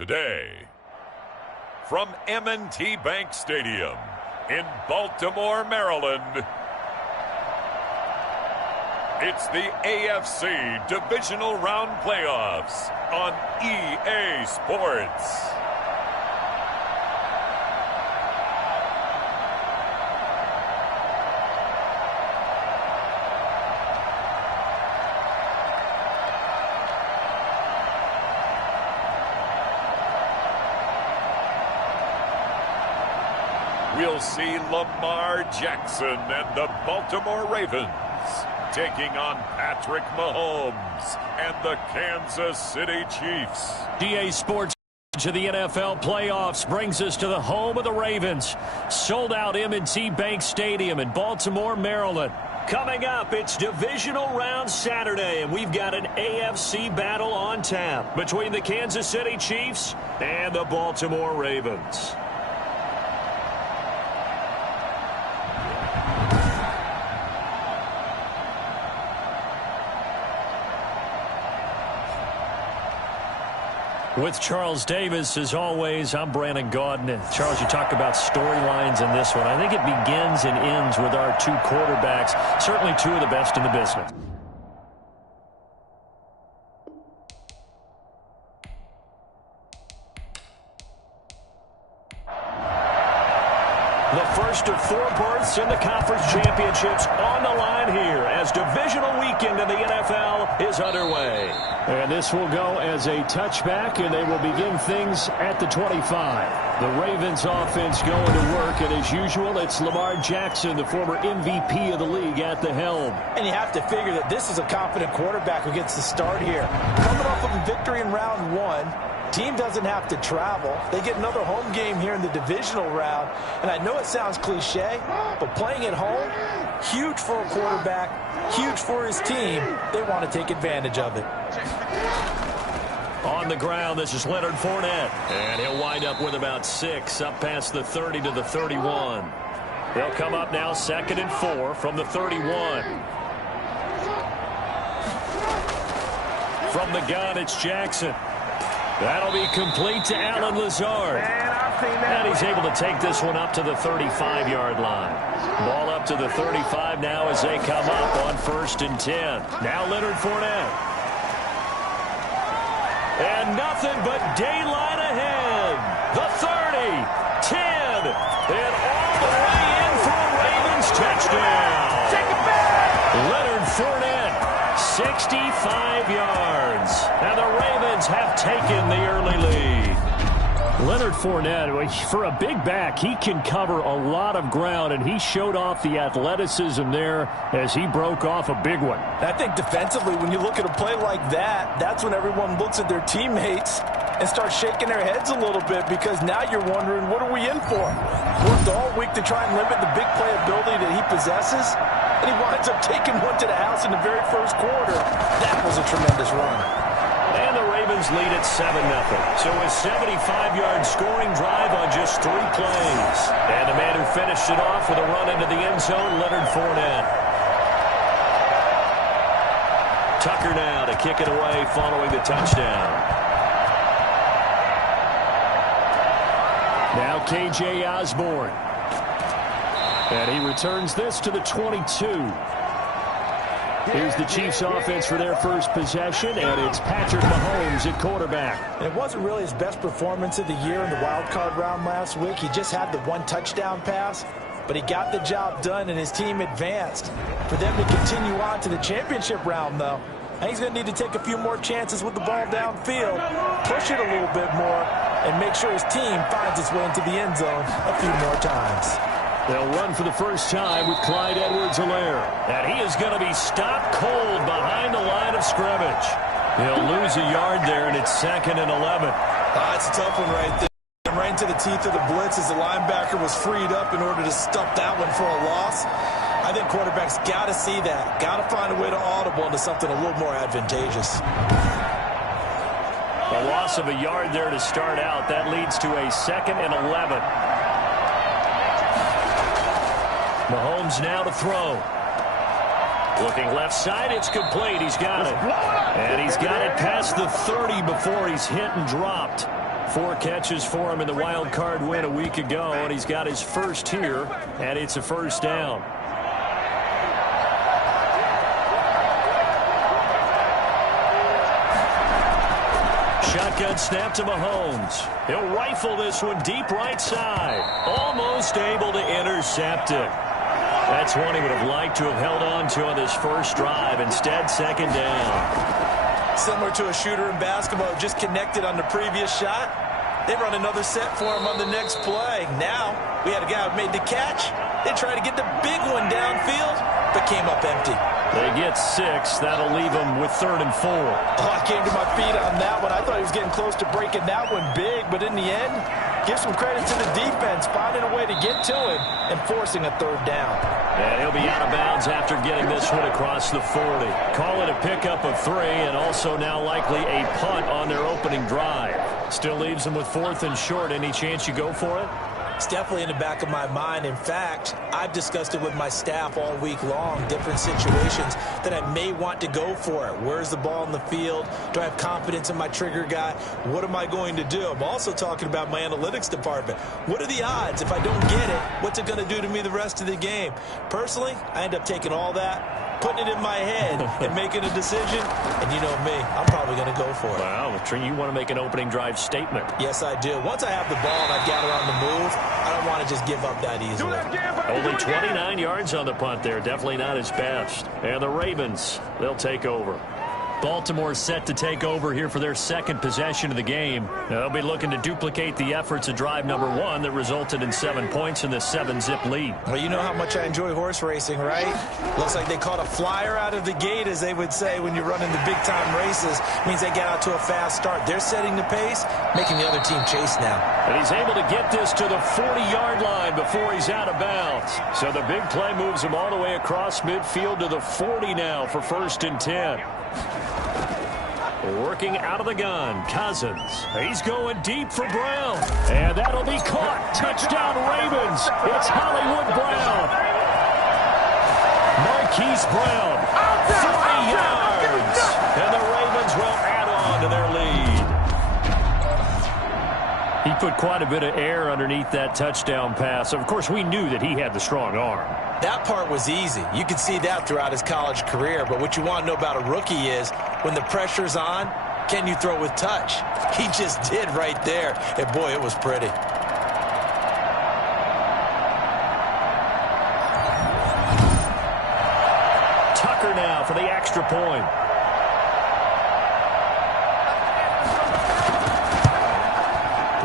Today, from M&T Bank Stadium in Baltimore, Maryland, it's the AFC Divisional Round Playoffs on EA Sports. We'll see Lamar Jackson and the Baltimore Ravens taking on Patrick Mahomes and the Kansas City Chiefs. EA Sports to the NFL playoffs brings us to the home of the Ravens. Sold out M&T Bank Stadium in Baltimore, Maryland. Coming up, it's Divisional Round Saturday, and we've got an AFC battle on tap between the Kansas City Chiefs and the Baltimore Ravens. With Charles Davis, as always, I'm Brandon Gaudin. Charles, you talk about storylines in this one. I think it begins and ends with our two quarterbacks, certainly two of the best in the business. The first of four berths in the conference championships on the line here as divisional weekend in the NFL is underway. And this will go as a touchback, and they will begin things at the 25. The Ravens offense going to work, and as usual, it's Lamar Jackson, the former MVP of the league, at the helm. And you have to figure that this is a confident quarterback who gets the start here. Coming off of a victory in round one, team doesn't have to travel. They get another home game here in the divisional round. And I know it sounds cliche, but playing at home, huge for a quarterback, huge for his team. They want to take advantage of it. On the ground, this is Leonard Fournette. And he'll wind up with about 6, up past the 30 to the 31. They'll come up now 2nd and 4 from the 31. From the gun, it's Jackson. That'll be complete to Allen Lazard. And he's able to take this one up to the 35-yard line. Ball up to the 35 now as they come up on 1st and 10. Now Leonard Fournette. And nothing but daylight ahead. The 30, 10, and all the way in for a Ravens touchdown. Take it back. Leonard Fournette, 65 yards. And the Ravens have taken the early lead. Leonard Fournette, for a big back, he can cover a lot of ground, and he showed off the athleticism there as he broke off a big one. I think defensively, when you look at a play like that, that's when everyone looks at their teammates and starts shaking their heads a little bit, because now you're wondering, what are we in for? Worked all week to try and limit the big play ability that he possesses, and he winds up taking one to the house in the very first quarter. That was a tremendous run. And the Ravens lead at 7-0. So a 75-yard scoring drive on just 3 plays. And the man who finished it off with a run into the end zone, Leonard Fournette. Tucker now to kick it away following the touchdown. Now K.J. Osborne. And he returns this to the 22. Here's the Chiefs offense for their first possession, and it's Patrick Mahomes at quarterback. And it wasn't really his best performance of the year in the wild card round last week. He just had the one touchdown pass, but he got the job done and his team advanced. For them to continue on to the championship round, though, I think he's going to need to take a few more chances with the ball downfield, push it a little bit more, and make sure his team finds its way into the end zone a few more times. They'll run for the first time with Clyde Edwards-Helaire. And he is going to be stopped cold behind the line of scrimmage. He'll lose a yard there, and it's 2nd and 11. It's a tough one right there. Right into the teeth of the blitz as the linebacker was freed up in order to stop that one for a loss. I think quarterbacks got to see that. Got to find a way to audible into something a little more advantageous. A loss of a yard there to start out. That leads to a 2nd and 11. Mahomes now to throw. Looking left side, it's complete. He's got it. And he's got it past the 30 before he's hit and dropped. 4 catches for him in the wild card win a week ago, and he's got his first here, and it's a first down. Shotgun snap to Mahomes. He'll rifle this one deep right side. Almost able to intercept it. That's one he would have liked to have held on to on this first drive. Instead, second down. Similar to a shooter in basketball, just connected on the previous shot. They run another set for him on the next play. Now, we had a guy who made the catch. They tried to get the big one downfield, but came up empty. They get 6. That'll leave them with 3rd and 4. Oh, I came to my feet on that one. I thought he was getting close to breaking that one big, but in the end, give some credit to the defense, finding a way to get to him and forcing a 3rd down. And he'll be out of bounds after getting this one across the 40. Call it a pickup of 3, and also now likely a punt on their opening drive. Still leaves them with 4th and short. Any chance you go for it? It's definitely in the back of my mind. In fact, I've discussed it with my staff all week long, different situations that I may want to go for it. Where's the ball in the field? Do I have confidence in my trigger guy? What am I going to do? I'm also talking about my analytics department. What are the odds? If I don't get it, what's it going to do to me the rest of the game? Personally, I end up taking all that, putting it in my head, and making a decision. And you know me, I'm probably going to go for it. Wow, you want to make an opening drive statement. Yes, I do. Once I have the ball and I've got it on the move, I don't want to just give up that easily. Only 29 yards on the punt there. Definitely not his best. And the Ravens, they'll take over. Baltimore set to take over here for their second possession of the game. They'll be looking to duplicate the efforts of drive number 1 that resulted in 7 points in the 7-zip lead. Well, you know how much I enjoy horse racing, right? Looks like they caught a flyer out of the gate, as they would say when you're running the big-time races. Means they get out to a fast start. They're setting the pace, making the other team chase now. And he's able to get this to the 40-yard line before he's out of bounds. So the big play moves him all the way across midfield to the 40 now for 1st and 10. Working out of the gun, Cousins. He's going deep for Brown. And that'll be caught. Touchdown, Ravens. It's Hollywood Brown. Marquise Brown. 40 yards. And the Ravens will add on to their lead. He put quite a bit of air underneath that touchdown pass. Of course, we knew that he had the strong arm. That part was easy. You could see that throughout his college career. But what you want to know about a rookie is when the pressure's on, can you throw with touch? He just did right there. And, boy, it was pretty. Tucker now for the extra point.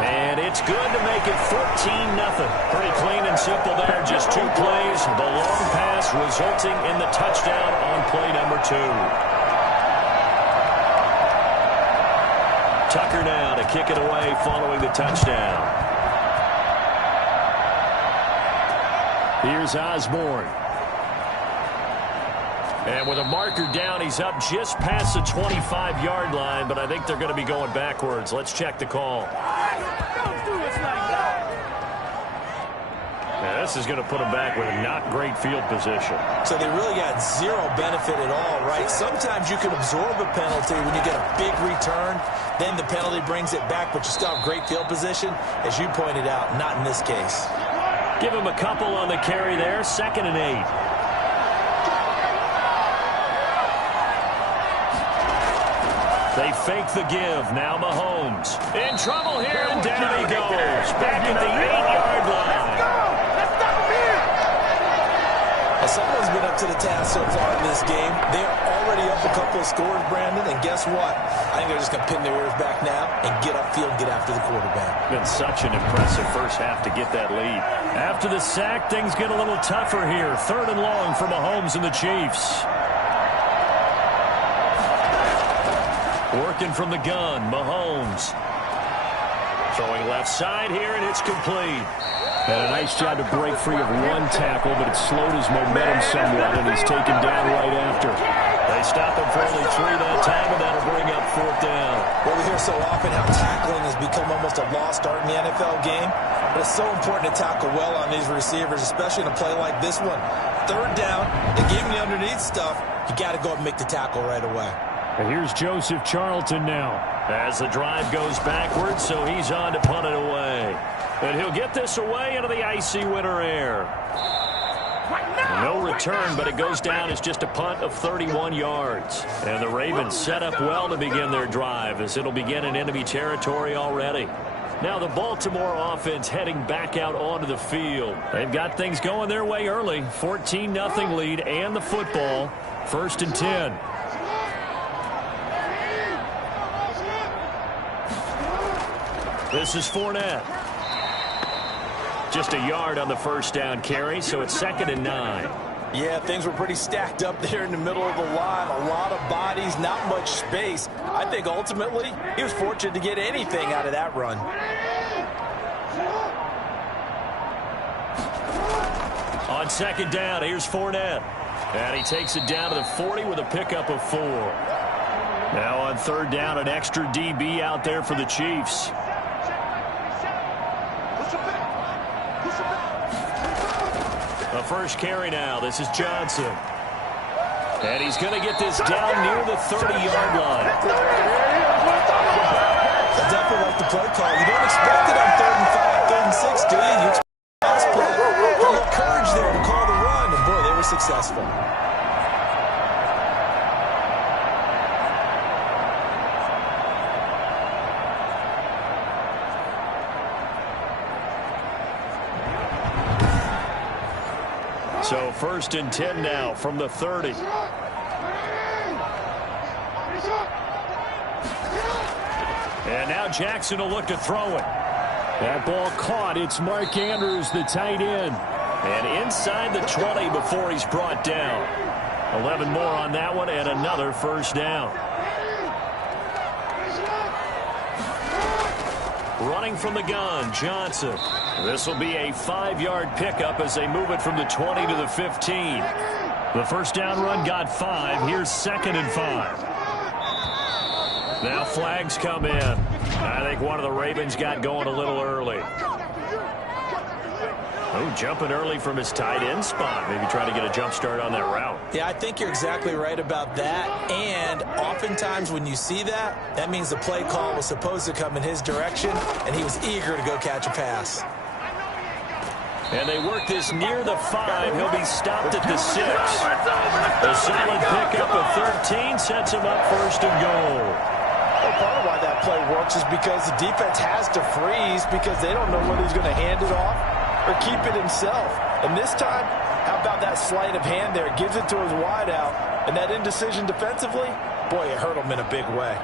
And it's good to make it 14-0. Pretty clean and simple there. Just 2 plays. The long pass resulting in the touchdown on play number 2. Tucker now to kick it away following the touchdown. Here's Osborne. And with a marker down, he's up just past the 25-yard line, but I think they're going to be going backwards. Let's check the call. Now, this is going to put them back with a not great field position. So they really got zero benefit at all, right? Sometimes you can absorb a penalty when you get a big return. Then the penalty brings it back, but you still have great field position. As you pointed out, not in this case. Give him a couple on the carry there. 2nd and 8. They fake the give. Now Mahomes. In trouble here, and down he goes. Back at the 8-yard line. Well, someone's been up to the task so far in this game. They're already up a couple of scores, Brandon, and guess what? I think they're just going to pin their ears back now and get upfield and get after the quarterback. Been such an impressive first half to get that lead. After the sack, things get a little tougher here. 3rd and long for Mahomes and the Chiefs. Working from the gun, Mahomes. Throwing left side here, and it's complete. And a nice job to break free of one tackle, but it slowed his momentum somewhat, and he's taken down right after. They stop him for only 3 that time, and that'll bring up 4th down. Well, we hear so often how tackling has become almost a lost art in the NFL game, but it's so important to tackle well on these receivers, especially in a play like this one. 3rd down, they gave him the underneath stuff. You got to go up and make the tackle right away. And here's Joseph Charlton now. As the drive goes backwards, so he's on to punt it away. And he'll get this away into the icy winter air. No return, but it goes down as just a punt of 31 yards. And the Ravens set up well to begin their drive, as it'll begin in enemy territory already. Now the Baltimore offense heading back out onto the field. They've got things going their way early. 14-0 lead and the football. 1st and 10. This is Fournette. Just a yard on the first down carry, so it's 2nd and 9. Yeah, things were pretty stacked up there in the middle of the line. A lot of bodies, not much space. I think ultimately he was fortunate to get anything out of that run. On 2nd down, here's Fournette. And he takes it down to the 40 with a pickup of 4. Now on 3rd down, an extra DB out there for the Chiefs. The first carry now. This is Johnson. And he's going to get this down near the 30-yard line. I definitely like the play call. You don't expect it on 3rd and 5, 3rd and 6, do you? You expect pass play. A little courage there to call the run, and boy, they were successful. So 1st and 10 now from the 30. And now Jackson will look to throw it. That ball caught. It's Mark Andrews, the tight end. And inside the 20 before he's brought down. 11 more on that one and another first down. Running from the gun, Johnson. This will be a 5-yard pickup as they move it from the 20 to the 15. The first down run got 5. Here's 2nd and 5. Now flags come in. I think one of the Ravens got going a little early. Oh, jumping early from his tight end spot. Maybe trying to get a jump start on that route. Yeah, I think you're exactly right about that. And oftentimes when you see that, that means the play call was supposed to come in his direction, and he was eager to go catch a pass. And they work this near the 5. He'll be stopped at the 6. A solid pickup of 13 sets him up 1st and goal. Well, part of why that play works is because the defense has to freeze because they don't know whether he's going to hand it off or keep it himself. And this time, how about that sleight of hand there? Gives it to his wideout. And that indecision defensively, boy, it hurt him in a big way.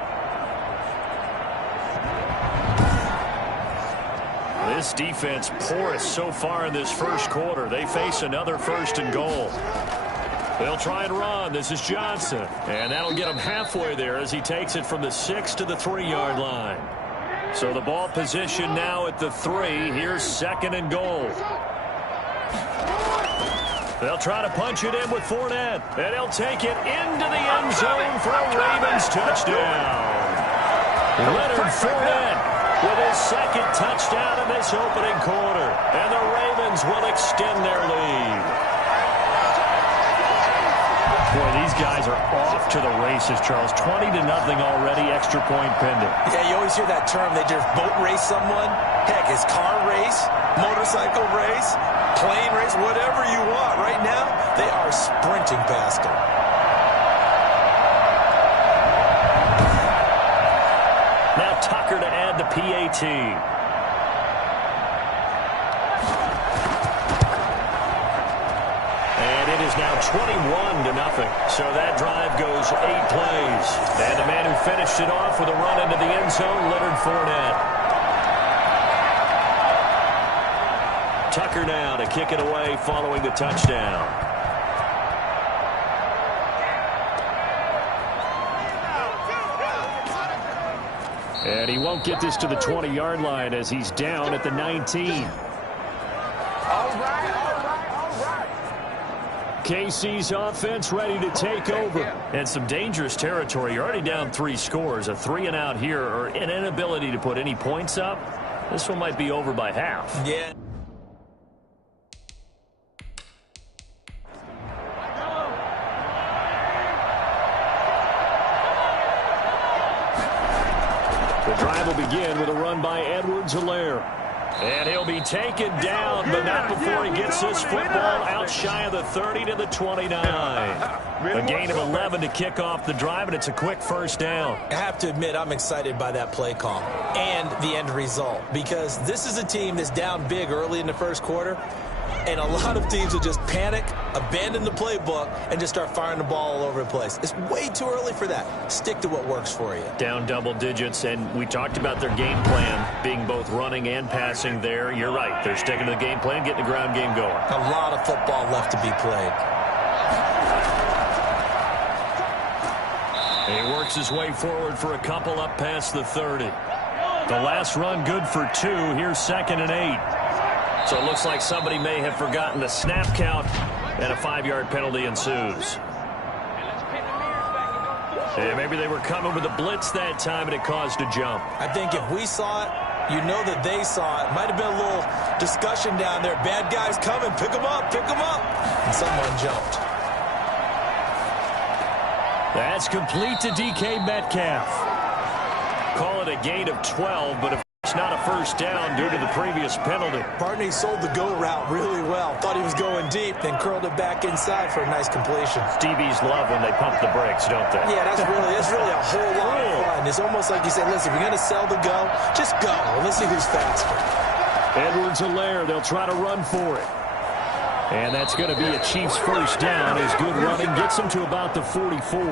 This defense porous so far in this first quarter. They face another 1st and goal. They'll try and run. This is Johnson. And that'll get him halfway there as he takes it from the 6 to the 3-yard line. So the ball position now at the 3. Here's 2nd and goal. They'll try to punch it in with Fournette. And he'll take it into the end zone for a Ravens touchdown. Leonard Fournette with his 2nd touchdown in this opening quarter. And the Ravens will extend their lead. Boy, these guys are off to the races, Charles. 20-0 already, extra point pending. Yeah, you always hear that term. They just boat race someone. Heck, it's car race, motorcycle race, plane race, whatever you want. Right now, they are sprinting past him. Now Tucker to add the PAT. Now 21-0. So that drive goes 8 plays. And the man who finished it off with a run into the end zone, Leonard Fournette. Tucker now to kick it away following the touchdown. And he won't get this to the 20-yard line as he's down at the 19. KC's offense ready to take over. And some dangerous territory. You're already down 3 scores. A 3-and-out here, or an inability to put any points up. This one might be over by half. Yeah. The drive will begin with a run by Edwards-Helaire. And he'll be taken down, but not before he gets this football out shy of the 30 to the 29. A gain of 11 to kick off the drive, and it's a quick first down. I have to admit, I'm excited by that play call and the end result, because this is a team that's down big early in the first quarter, and a lot of teams will just panic, abandon the playbook, and just start firing the ball all over the place. It's way too early for that. Stick to what works for you. Down double digits, and we talked about their game plan being both running and passing there. You're right. They're sticking to the game plan, getting the ground game going. A lot of football left to be played. And he works his way forward for a couple up past the 30. The last run good for 2. Here's 2nd and 8. So it looks like somebody may have forgotten the snap count, and a 5-yard penalty ensues. Yeah, maybe they were coming with a blitz that time, and it caused a jump. I think if we saw it, you know that they saw it. Might have been a little discussion down there. Bad guys coming. Pick them up. Pick them up. And someone jumped. That's complete to DK Metcalf. Call it a gain of 12, but it's not a first down due to the previous penalty. Barney sold the go route really well. Thought he was going deep, then curled it back inside for a nice completion. DBs love when they pump the brakes, don't they? Yeah, that's really a whole lot of fun. It's almost like you say, listen, if you're going to sell the go, just go. Let's see who's faster. Edwards-Helaire, they'll try to run for it. And that's going to be a Chiefs first down as good running gets them to about the 44.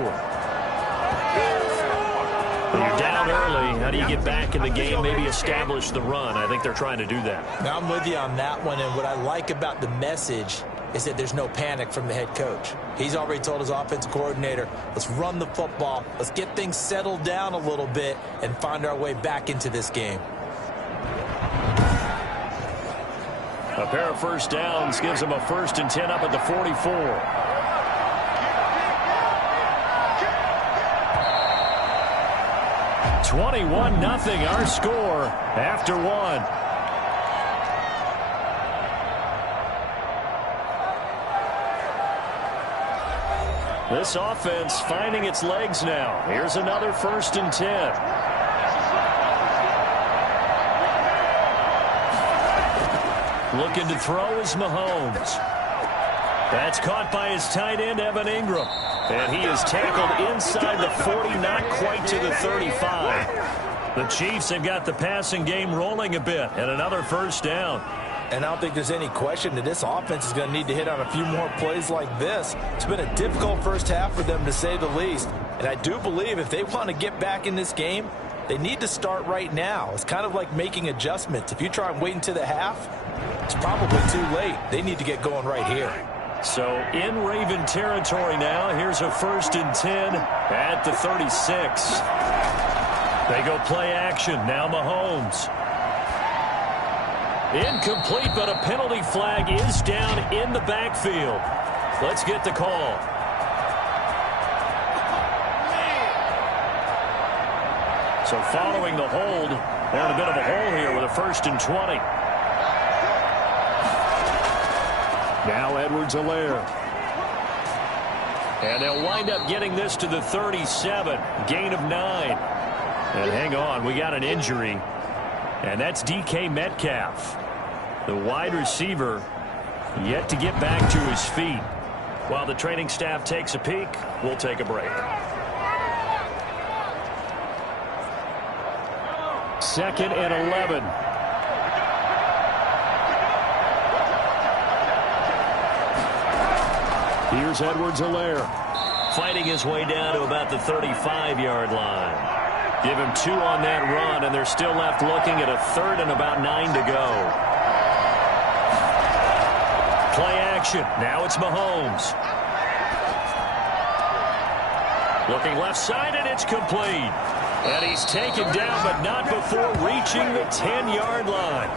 When you're down early, how do you get back in the game, maybe establish the run? I think they're trying to do that. Now, I'm with you on that one, and what I like about the message is that there's no panic from the head coach. He's already told his offensive coordinator, let's run the football, let's get things settled down a little bit and find our way back into this game. A pair of first downs gives them a 1st and 10 up at the 44. 21-0 our score after 1. This offense finding its legs now. Here's another 1st and 10. Looking to throw is Mahomes. That's caught by his tight end, Evan Ingram. And he is tackled inside the 40, not quite to the 35. The Chiefs have got the passing game rolling a bit, and another first down. And I don't think there's any question that this offense is going to need to hit on a few more plays like this. It's been a difficult first half for them, to say the least. And I do believe if they want to get back in this game, they need to start right now. It's kind of like making adjustments. If you try and wait until the half, it's probably too late. They need to get going right here. So in Raven territory now. Here's a 1st and 10 at the 36. They go play action. Now Mahomes. Incomplete, but a penalty flag is down in the backfield. Let's get the call. So following the hold, they're in a bit of a hole here with a 1st and 20. Now Edwards-Helaire. And they'll wind up getting this to the 37. Gain of 9. And hang on, we got an injury. And that's DK Metcalf. The wide receiver yet to get back to his feet. While the training staff takes a peek, we'll take a break. 2nd and 11. Here's Edwards-Helaire. Fighting his way down to about the 35-yard line. Give him 2 on that run, and they're still left looking at a 3rd and about 9 to go. Play action. Now it's Mahomes. Looking left side, and it's complete. And he's taken down, but not before reaching the 10-yard line.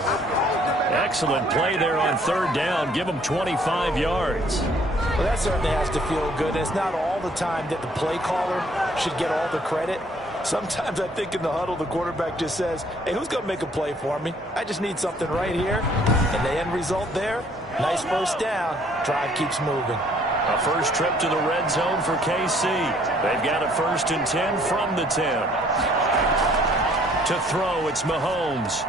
Excellent play there on 3rd down. Give him 25 yards. Well, that certainly has to feel good. It's not all the time that the play caller should get all the credit. Sometimes I think in the huddle, the quarterback just says, hey, who's going to make a play for me? I just need something right here. And the end result there, nice first down. Drive keeps moving. A first trip to the red zone for KC. They've got a 1st and 10 from the 10. To throw, it's Mahomes.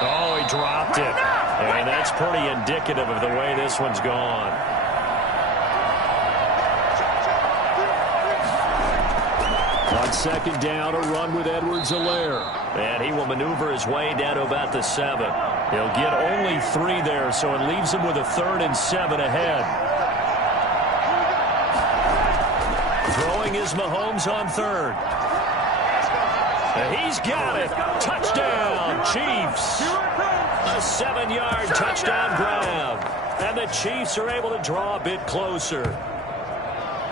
Oh, he dropped it. And that's pretty indicative of the way this one's gone. On second down, a run with Edwards-Helaire. And he will maneuver his way down to about the 7. He'll get only 3 there, so it leaves him with a 3rd and 7 ahead. Throwing is Mahomes on 3rd. And he's got it. Touchdown, Chiefs. A 7-yard touchdown grab. And the Chiefs are able to draw a bit closer.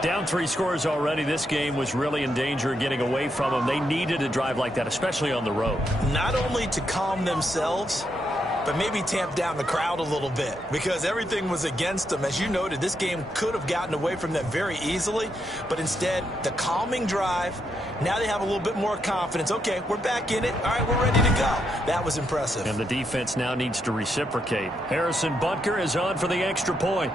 Down 3 scores already. This game was really in danger of getting away from them. They needed a drive like that, especially on the road. Not only to calm themselves, but maybe tamp down the crowd a little bit, because everything was against them. As you noted, this game could have gotten away from them very easily, but instead, the calming drive, now they have a little bit more confidence. Okay, we're back in it. All right, we're ready to go. That was impressive. And the defense now needs to reciprocate. Harrison Butker is on for the extra point.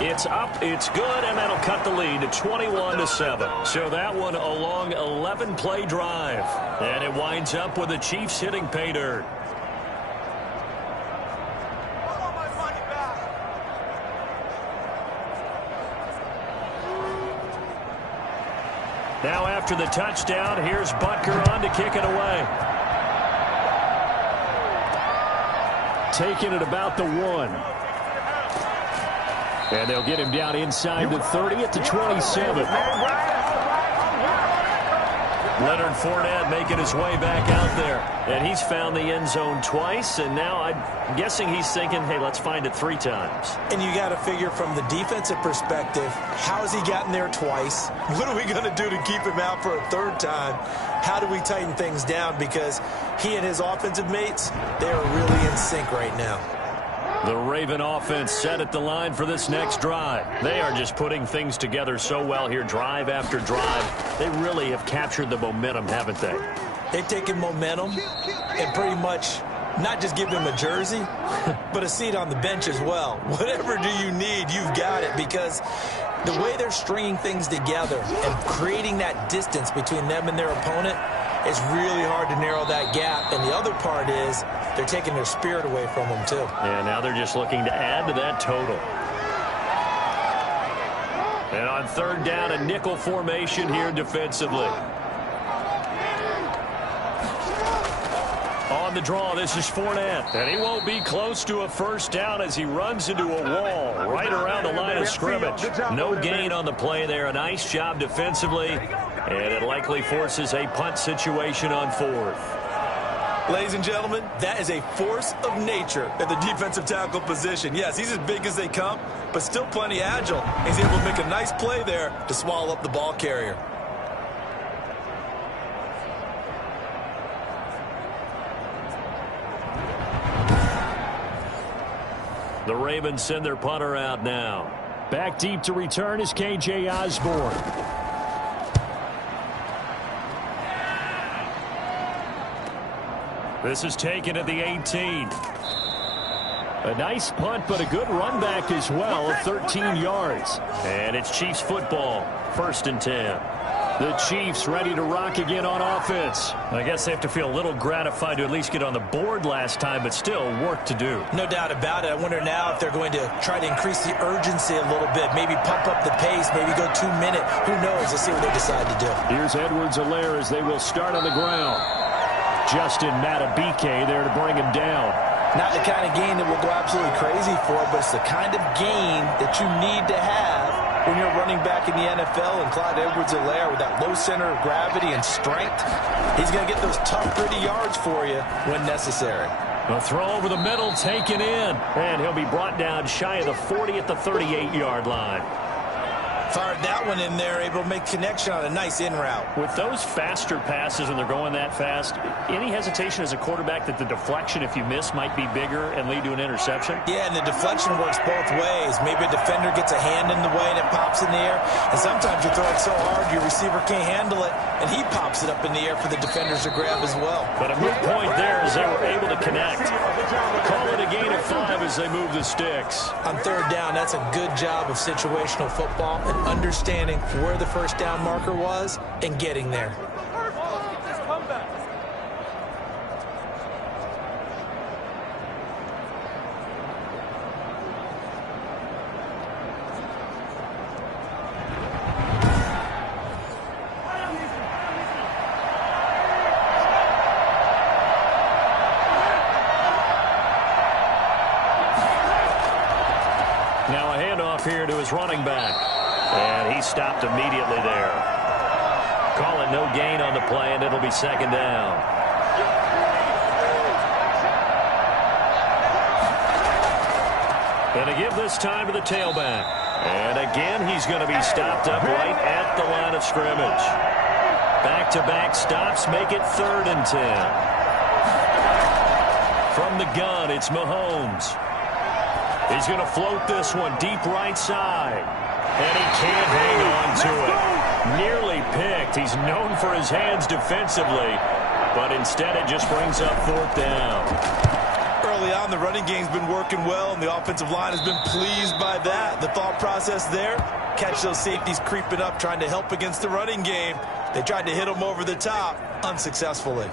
It's up, it's good, and that'll cut the lead to 21-7. So that one a long 11-play drive. And it winds up with the Chiefs hitting pay dirt. Now after the touchdown, here's Butker on to kick it away. Taking it about the 1. And they'll get him down inside the 30 at the 27. Leonard Fournette making his way back out there. And he's found the end zone twice, and now I'm guessing he's thinking, hey, let's find it 3 times. And you got to figure from the defensive perspective, how has he gotten there twice? What are we going to do to keep him out for a 3rd time? How do we tighten things down? Because he and his offensive mates, they are really in sync right now. The Raven offense set at the line for this next drive. They are just putting things together so well here, drive after drive. They really have captured the momentum, haven't they? They've taken momentum and pretty much not just give him a jersey, but a seat on the bench as well. Whatever do you need, you've got it, because the way they're stringing things together and creating that distance between them and their opponent, it's really hard to narrow that gap. And the other part is they're taking their spirit away from them, too. Yeah, now they're just looking to add to that total. And on 3rd down, a nickel formation here defensively. On the draw, this is Fournette. And he won't be close to a 1st down as he runs into a wall right around the line of scrimmage. No gain on the play there. A nice job defensively. And it likely forces a punt situation on 4th. Ladies and gentlemen, that is a force of nature at the defensive tackle position. Yes, he's as big as they come, but still plenty agile. He's able to make a nice play there to swallow up the ball carrier. The Ravens send their punter out now. Back deep to return is K.J. Osborne. This is taken at the 18. A nice punt, but a good run back as well, 13 yards. And it's Chiefs football, 1st and 10. The Chiefs ready to rock again on offense. I guess they have to feel a little gratified to at least get on the board last time, but still work to do. No doubt about it. I wonder now if they're going to try to increase the urgency a little bit, maybe pump up the pace, maybe go 2-minute. Who knows? Let's see what they decide to do. Here's Edwards-Helaire as they will start on the ground. Justin Matabike there to bring him down. Not the kind of gain that will go absolutely crazy for, but it's the kind of gain that you need to have when you're running back in the NFL. And Clyde Edwards-Helaire with that low center of gravity and strength, he's going to get those tough, gritty yards for you when necessary. A throw over the middle, taken in. And he'll be brought down shy of the 40 at the 38-yard line. Fired that one in there, able to make connection on a nice in route. With those faster passes and they're going that fast, any hesitation as a quarterback that the deflection, if you miss, might be bigger and lead to an interception? Yeah, and the deflection works both ways. Maybe a defender gets a hand in the way and it pops in the air. And sometimes you throw it so hard your receiver can't handle it, and he pops it up in the air for the defenders to grab as well. But a good point there as they were able to connect. Call it a gain of 5 as they move the sticks. On 3rd down, that's a good job of situational football and understanding where the 1st down marker was and getting there. handoff here to his running back. And he stopped immediately there. Call it no gain on the play, and it'll be second down. And to give this time to the tailback. And again, he's going to be stopped up right at the line of scrimmage. Back-to-back stops make it 3rd and 10. From the gun, it's Mahomes. He's going to float this one deep right side. And he can't hang on to it. Nearly picked. He's known for his hands defensively, but instead it just brings up 4th down. Early on, the running game's been working well, and the offensive line has been pleased by that. The thought process there, catch those safeties creeping up, trying to help against the running game. They tried to hit them over the top, unsuccessfully.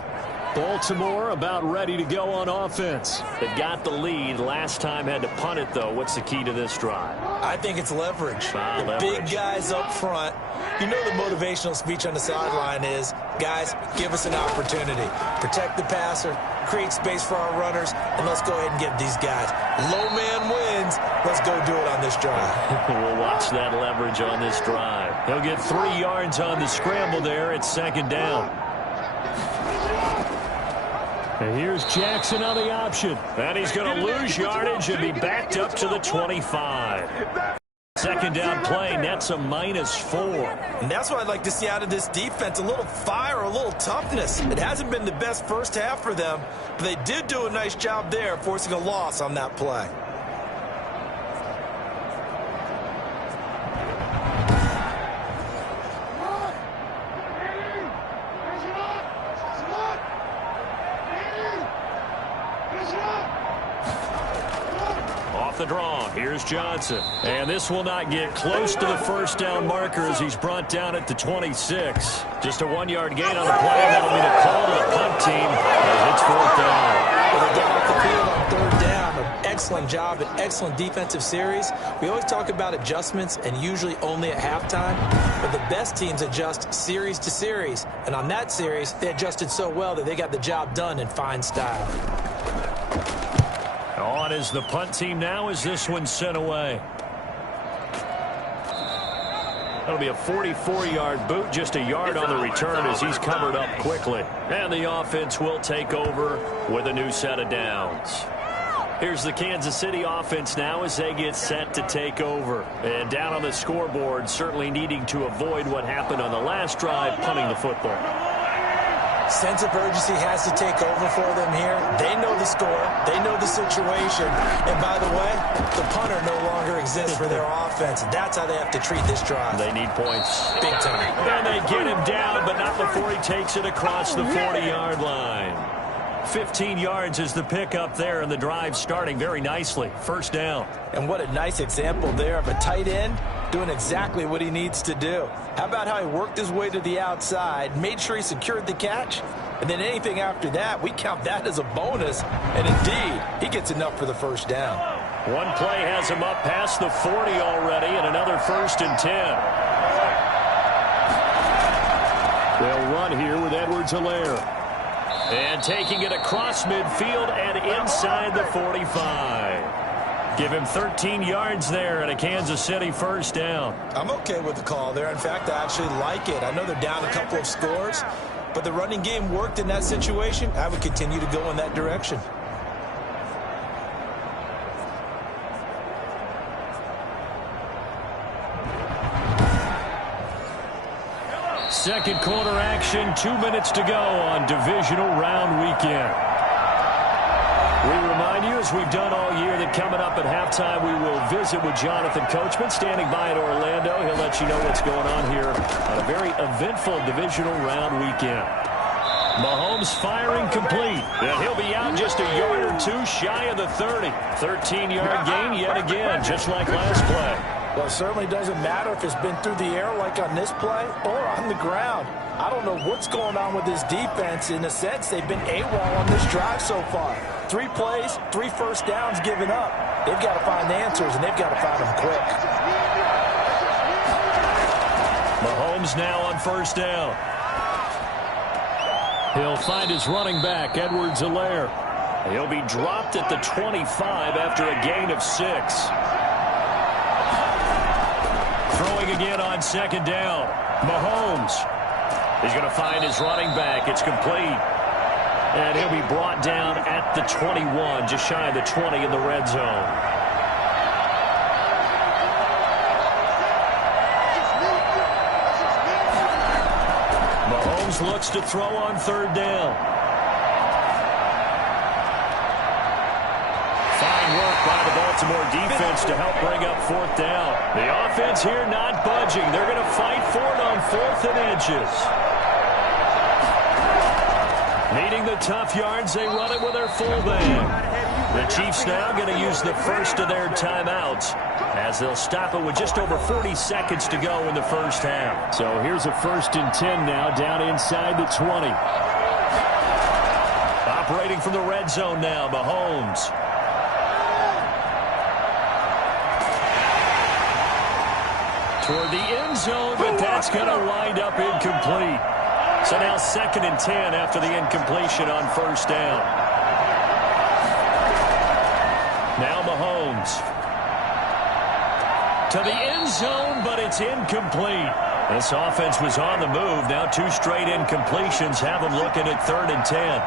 Baltimore about ready to go on offense. They got the lead. Last time had to punt it, though. What's the key to this drive? I think it's leverage. The big guys up front. You know the motivational speech on the sideline is, guys, give us an opportunity. Protect the passer, create space for our runners, and let's go ahead and get these guys. Low man wins. Let's go do it on this drive. We'll watch that leverage on this drive. He'll get 3 yards on the scramble there. It's 2nd down. And here's Jackson on the option. And he's going to lose yardage and be backed up to the 25. 2nd down play, nets a -4. And that's what I'd like to see out of this defense, a little fire, a little toughness. It hasn't been the best first half for them, but they did do a nice job there, forcing a loss on that play. The draw. Here's Johnson. And this will not get close to the 1st down marker as he's brought down at the 26. Just a 1-yard gain on the play. That'll be the call to the punt team as it's 4th down. Well, they get off the field on 3rd down. An excellent job, an excellent defensive series. We always talk about adjustments and usually only at halftime. But the best teams adjust series to series. And on that series, they adjusted so well that they got the job done in fine style. On is the punt team now as this one's sent away. That'll be a 44-yard boot, just a yard on the return as he's covered up quickly. And the offense will take over with a new set of downs. Here's the Kansas City offense now as they get set to take over. And down on the scoreboard, certainly needing to avoid what happened on the last drive, punting the football. Sense of urgency has to take over for them here. They know the score. They know the situation. And by the way, the punter no longer exists for their offense. That's how they have to treat this drive. They need points. Big time. And they get him down, but not before he takes it across the 40-yard line. 15 yards is the pickup there, and the drive starting very nicely. 1st down. And what a nice example there of a tight end doing exactly what he needs to do. How about how he worked his way to the outside, made sure he secured the catch, and then anything after that, we count that as a bonus. And indeed, he gets enough for the 1st down. One play has him up past the 40 already, and another 1st and 10. They'll run here with Edwards-Helaire. And taking it across midfield and inside the 45. Give him 13 yards there and a Kansas City 1st down. I'm okay with the call there. In fact, I actually like it. I know they're down a couple of scores, but the running game worked in that situation. I would continue to go in that direction. Second quarter action, 2 minutes to go on divisional round weekend. We remind you, as we've done all year, that coming up at halftime, we will visit with Jonathan Coachman, standing by in Orlando. He'll let you know what's going on here on a very eventful divisional round weekend. Mahomes firing complete. And he'll be out just a yard or two shy of the 30. 13-yard gain yet again, just like last play. Well, it certainly doesn't matter if it's been through the air like on this play or on the ground. I don't know what's going on with this defense. In a sense, they've been AWOL on this drive so far. 3 plays, 3 first downs given up. They've got to find answers, and they've got to find them quick. Mahomes now on 1st down. He'll find his running back, Edwards-Helaire. He'll be dropped at the 25 after a gain of 6. Throwing again on second down. Mahomes. He's going to find his running back. It's complete. And he'll be brought down at the 21, just shy of the 20 in the red zone. Mahomes looks to throw on third down. Fine work by the Baltimore defense to help bring up fourth down. The offense here not budging. They're going to fight for it on 4th and inches. Needing the tough yards, they run it with their fullback. The Chiefs now going to use the first of their timeouts as they'll stop it with just over 40 seconds to go in the first half. So here's a 1st and 10 now down inside the 20. Operating from the red zone now, Mahomes. Toward the end zone, but that's going to wind up incomplete. So now 2nd and 10 after the incompletion on first down. Now Mahomes. To the end zone, but it's incomplete. This offense was on the move. Now 2 straight incompletions have them looking at 3rd and 10.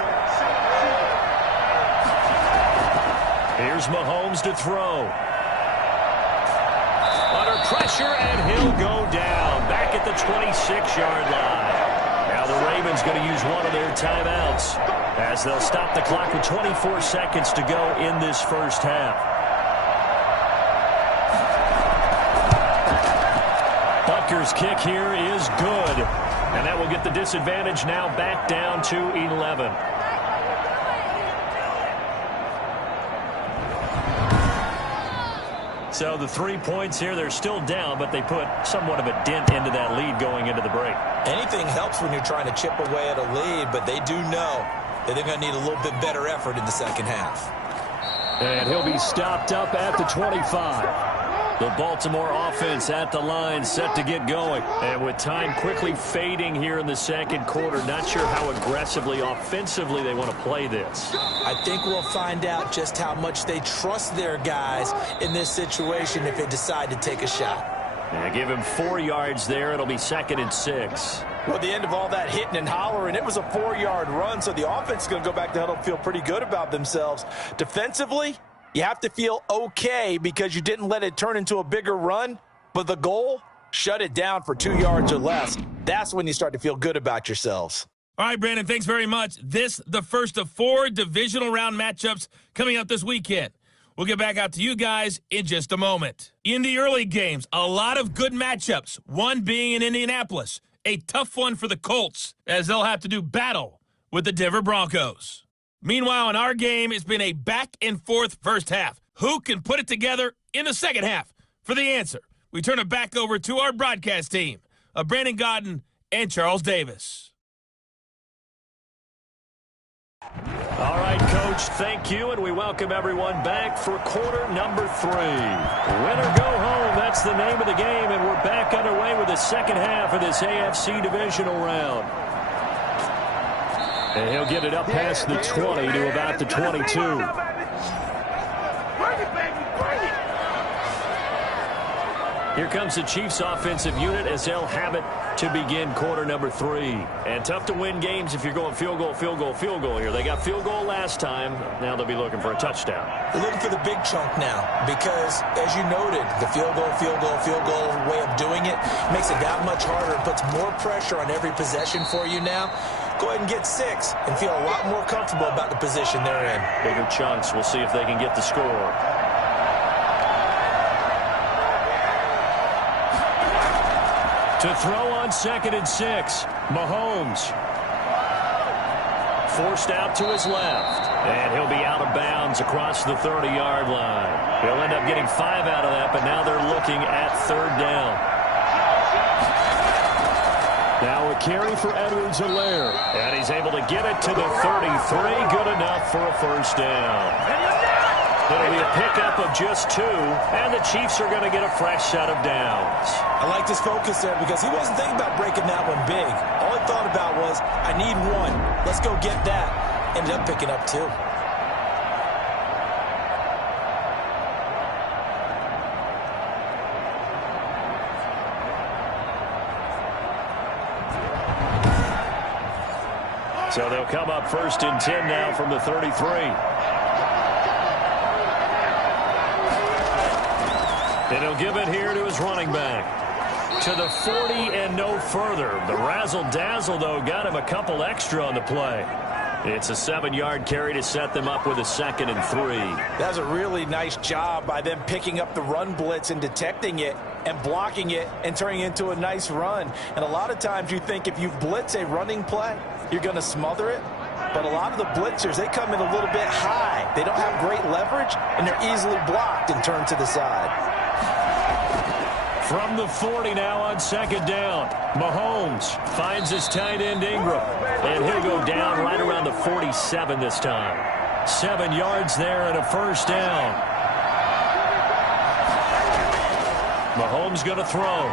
Here's Mahomes to throw. Under pressure, and he'll go down. Back at the 26-yard line. Now the Ravens going to use one of their timeouts as they'll stop the clock with 24 seconds to go in this first half. Butker's kick here is good. And that will get the disadvantage now back down to 11. So the 3 points here, they're still down, but they put somewhat of a dent into that lead going into the break. Anything helps when you're trying to chip away at a lead, but they do know that they're going to need a little bit better effort in the second half. And he'll be stopped up at the 25. The Baltimore offense at the line, set to get going. And with time quickly fading here in the second quarter, not sure how aggressively, offensively they want to play this. I think we'll find out just how much they trust their guys in this situation if they decide to take a shot. Yeah, give him 4 yards there. It'll be 2nd and 6. Well, at the end of all that hitting and hollering, it was a 4-yard run, so the offense is going to go back to huddle and feel pretty good about themselves. Defensively, you have to feel okay because you didn't let it turn into a bigger run, but the goal, shut it down for 2 yards or less. That's when you start to feel good about yourselves. All right, Brandon, thanks very much. This, the first of 4 divisional round matchups coming up this weekend. We'll get back out to you guys in just a moment. In the early games, a lot of good matchups, one being in Indianapolis. A tough one for the Colts, as they'll have to do battle with the Denver Broncos. Meanwhile, in our game, it's been a back-and-forth first half. Who can put it together in the second half? For the answer, we turn it back over to our broadcast team of Brandon Godden and Charles Davis. All right, Coach, thank you, and we welcome everyone back for quarter number 3. Win or go home, that's the name of the game, and we're back underway with the second half of this AFC divisional round. And he'll get it up past the 20 to about the 22. Here comes the Chiefs offensive unit as they'll have it to begin quarter number 3. And tough to win games if you're going field goal, field goal, field goal here. They got field goal last time. Now they'll be looking for a touchdown. They're looking for the big chunk now because, as you noted, the field goal way of doing it makes it that much harder. It puts more pressure on every possession for you now. Go ahead and get 6 and feel a lot more comfortable about the position they're in. Bigger chunks. We'll see if they can get the score. To throw on 2nd and 6, Mahomes. Forced out to his left. And he'll be out of bounds across the 30-yard line. He'll end up getting 5 out of that, but now they're looking at 3rd down. Now a carry for Edwards-Helaire. And he's able to get it to the 33. Good enough for a first down. It'll be a pickup of just 2, and the Chiefs are going to get a fresh set of downs. I like his focus there because he wasn't thinking about breaking that one big. All he thought about was, I need 1. Let's go get that. Ended up picking up 2. So they'll come up 1st and 10 now from the 33. And he'll give it here to his running back. To the 40 and no further. The razzle-dazzle, though, got him a couple extra on the play. It's a 7-yard carry to set them up with a 2nd and 3. That's a really nice job by them picking up the run blitz and detecting it and blocking it and turning it into a nice run. And a lot of times you think if you blitz a running play, you're going to smother it. But a lot of the blitzers, they come in a little bit high. They don't have great leverage, and they're easily blocked and turned to the side. From the 40 now on 2nd down. Mahomes finds his tight end Ingram. And he'll go down right around the 47 this time. 7 yards there and a 1st down. Mahomes going to throw.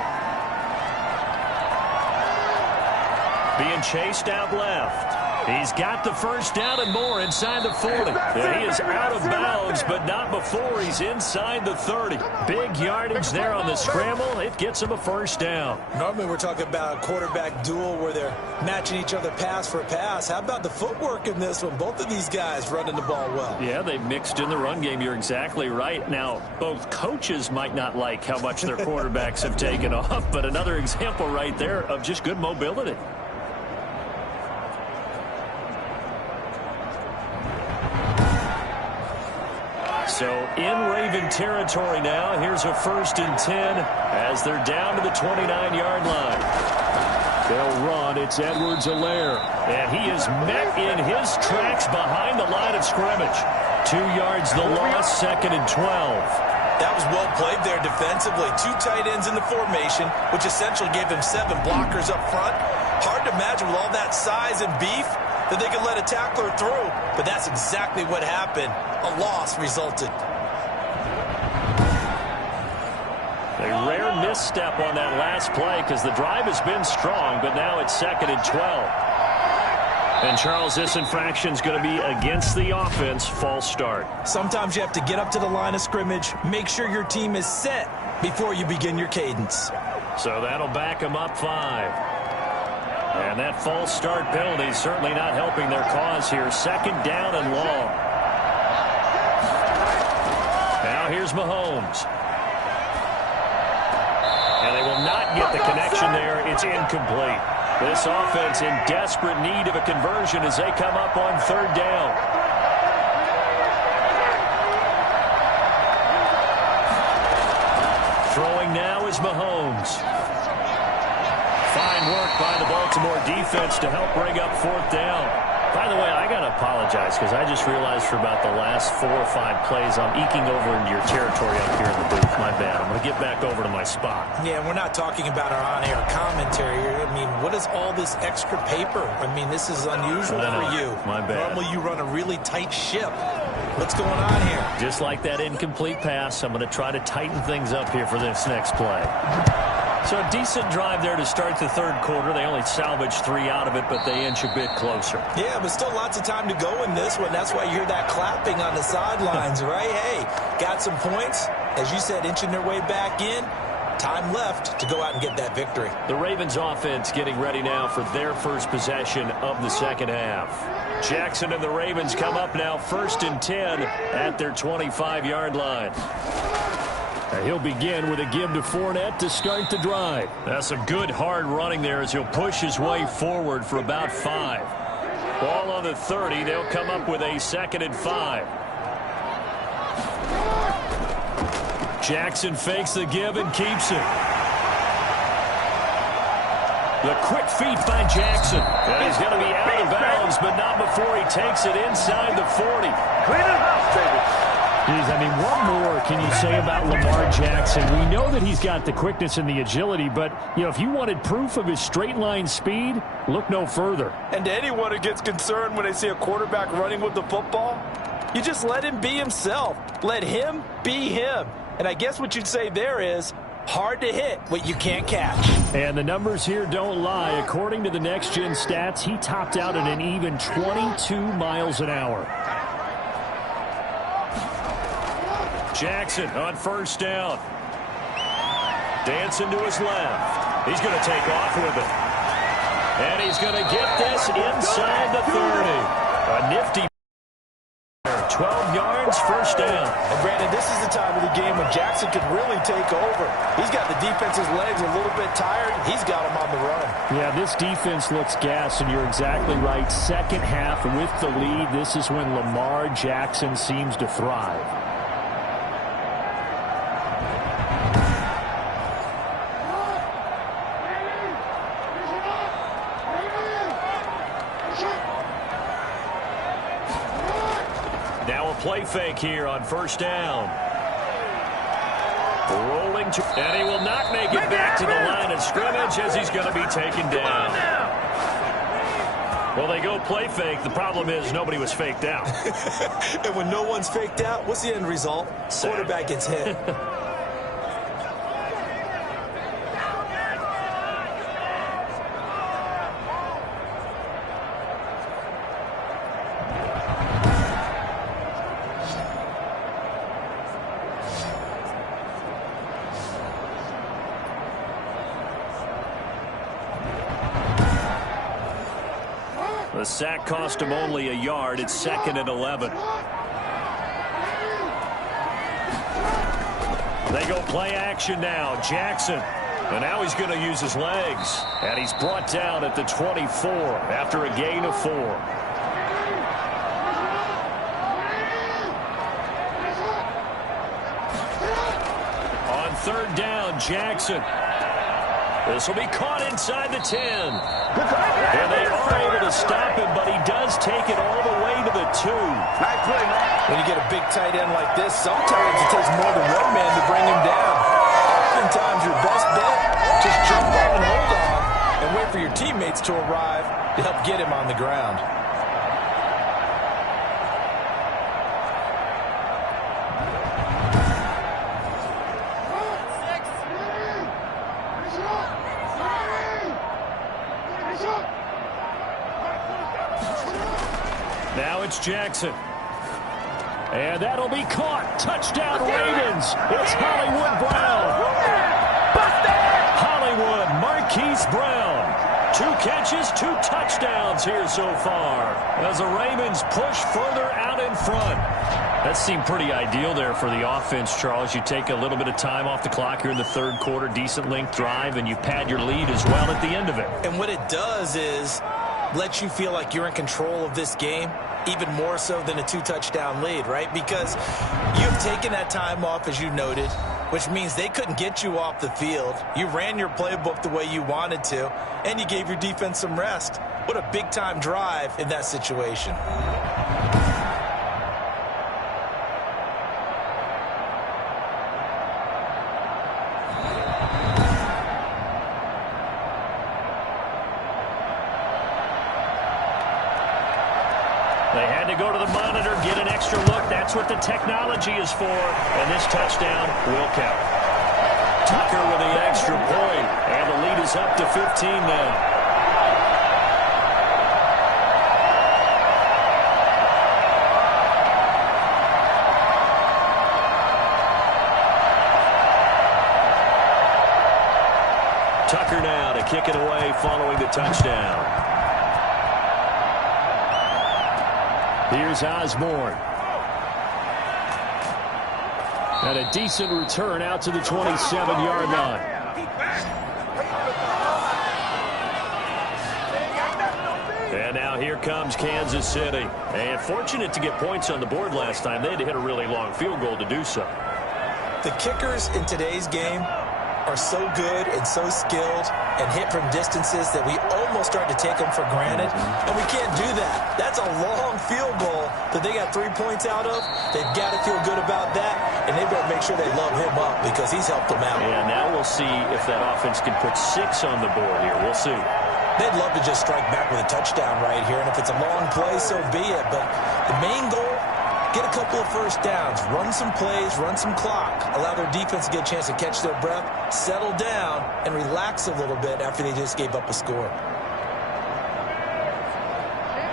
Being chased out left. He's got the 1st down and more inside the 40. And he is out of bounds, but not before he's inside the 30. Big yardage there on the scramble. It gets him a 1st down. Normally we're talking about a quarterback duel where they're matching each other pass for pass. How about the footwork in this one? Both of these guys running the ball well. Yeah, they mixed in the run game. You're exactly right. Now, both coaches might not like how much their quarterbacks have taken off, but another example right there of just good mobility. So in Raven territory now, here's a 1st and 10 as they're down to the 29-yard line. They'll run. It's Edwards-Helaire. And he is met in his tracks behind the line of scrimmage. 2 yards the loss, 2nd and 12. That was well played there defensively. 2 tight ends in the formation, which essentially gave him 7 blockers up front. Hard to imagine with all that size and beef that they could let a tackler through, but that's exactly what happened. A loss resulted. A rare misstep on that last play because the drive has been strong, but now it's 2nd and 12. And, Charles, this infraction is going to be against the offense, false start. Sometimes you have to get up to the line of scrimmage, make sure your team is set before you begin your cadence. So that'll back them up 5. And that false start penalty is certainly not helping their cause here. 2nd down and long. Now here's Mahomes. And they will not get the connection there. It's incomplete. This offense in desperate need of a conversion as they come up on 3rd down. Throwing now is Mahomes. Fine work by the Baltimore defense to help bring up 4th down. By the way, I got to apologize because I just realized for about the last 4 or 5 plays I'm eking over into your territory up here in the booth. My bad. I'm going to get back over to my spot. Yeah, we're not talking about our on-air commentary here. I mean, what is all this extra paper? I mean, this is unusual for you. My bad. Normally you run a really tight ship. What's going on here? Just like that incomplete pass, I'm going to try to tighten things up here for this next play. So a decent drive there to start the 3rd quarter. They only salvaged 3 out of it, but they inch a bit closer. Yeah, but still lots of time to go in this one. That's why you hear that clapping on the sidelines, right? Hey, got some points. As you said, inching their way back in. Time left to go out and get that victory. The Ravens offense getting ready now for their first possession of the 2nd half. Jackson and the Ravens come up now 1st and 10 at their 25-yard line. He'll begin with a give to Fournette to start the drive. That's a good hard running there as he'll push his way forward for about 5. Ball on the 30. They'll come up with a 2nd and 5. Jackson fakes the give and keeps it. The quick feet by Jackson. And he's going to be out of bounds, but not before he takes it inside the 40. Clean it up, baby. I mean, what more can you say about Lamar Jackson? We know that he's got the quickness and the agility, but, you know, if you wanted proof of his straight-line speed, look no further. And to anyone who gets concerned when they see a quarterback running with the football, you just let him be himself. Let him be him. And I guess what you'd say there is hard to hit what you can't catch. And the numbers here don't lie. According to the next-gen stats, he topped out at an even 22 miles an hour. Jackson on 1st down. Dancing to his left. He's going to take off with it. And he's going to get this inside the 30. A nifty 12 yards, first down. And Brandon, this is the time of the game when Jackson could really take over. He's got the defense's legs a little bit tired. He's got them on the run. Yeah, this defense looks gassed, and you're exactly right. Second half with the lead, this is when Lamar Jackson seems to thrive. Play fake here on first down. Rolling to, and he will not make it back to the line of scrimmage as he's going to be taken down. Well, they go play fake. The problem is nobody was faked out. And when no one's faked out, what's the end result? Quarterback gets hit. The sack cost him only a yard. It's 2nd and 11. They go play action now. Jackson. And now he's going to use his legs. And he's brought down at the 24 after a gain of 4. On third down, Jackson. This will be caught inside the 10. And they are able to stop him, but he does take it all the way to the 2. When you get a big tight end like this, sometimes it takes more than one man to bring him down. Oftentimes your best bet, just jump on and hold on and wait for your teammates to arrive to help get him on the ground. Now it's Jackson. And that'll be caught. Touchdown Ravens. It's Hollywood Brown. Hollywood Marquise Brown. 2 catches, 2 touchdowns here so far as the Ravens push further out in front. That seemed pretty ideal there for the offense, Charles. You take a little bit of time off the clock here in the third quarter, decent length drive, and you pad your lead as well at the end of it. And what it does is let you feel like you're in control of this game, even more so than a 2-touchdown lead, right? Because you've taken that time off, as you noted, which means they couldn't get you off the field. You ran your playbook the way you wanted to, and you gave your defense some rest. What a big-time drive in that situation. They had to go to the monitor, get an extra look. That's what the technology is for. And this touchdown will count. Tucker with the extra point. And the lead is up to 15 now. Tucker now to kick it away following the touchdown. Here's Osborne. And a decent return out to the 27-yard line. And now here comes Kansas City. And fortunate to get points on the board last time. They had to hit a really long field goal to do so. The kickers in today's game are so good and so skilled and hit from distances that we almost start to take them for granted, and we can't do that. That's a long field goal that they got 3 points out of. They've got to feel good about that, and they better make sure they love him up because he's helped them out. Yeah, now we'll see if that offense can put 6 on the board here. We'll see. They'd love to just strike back with a touchdown right here, and if it's a long play, so be it. But the main goal, get a couple of first downs, run some plays, run some clock, allow their defense to get a chance to catch their breath, settle down, and relax a little bit after they just gave up a score.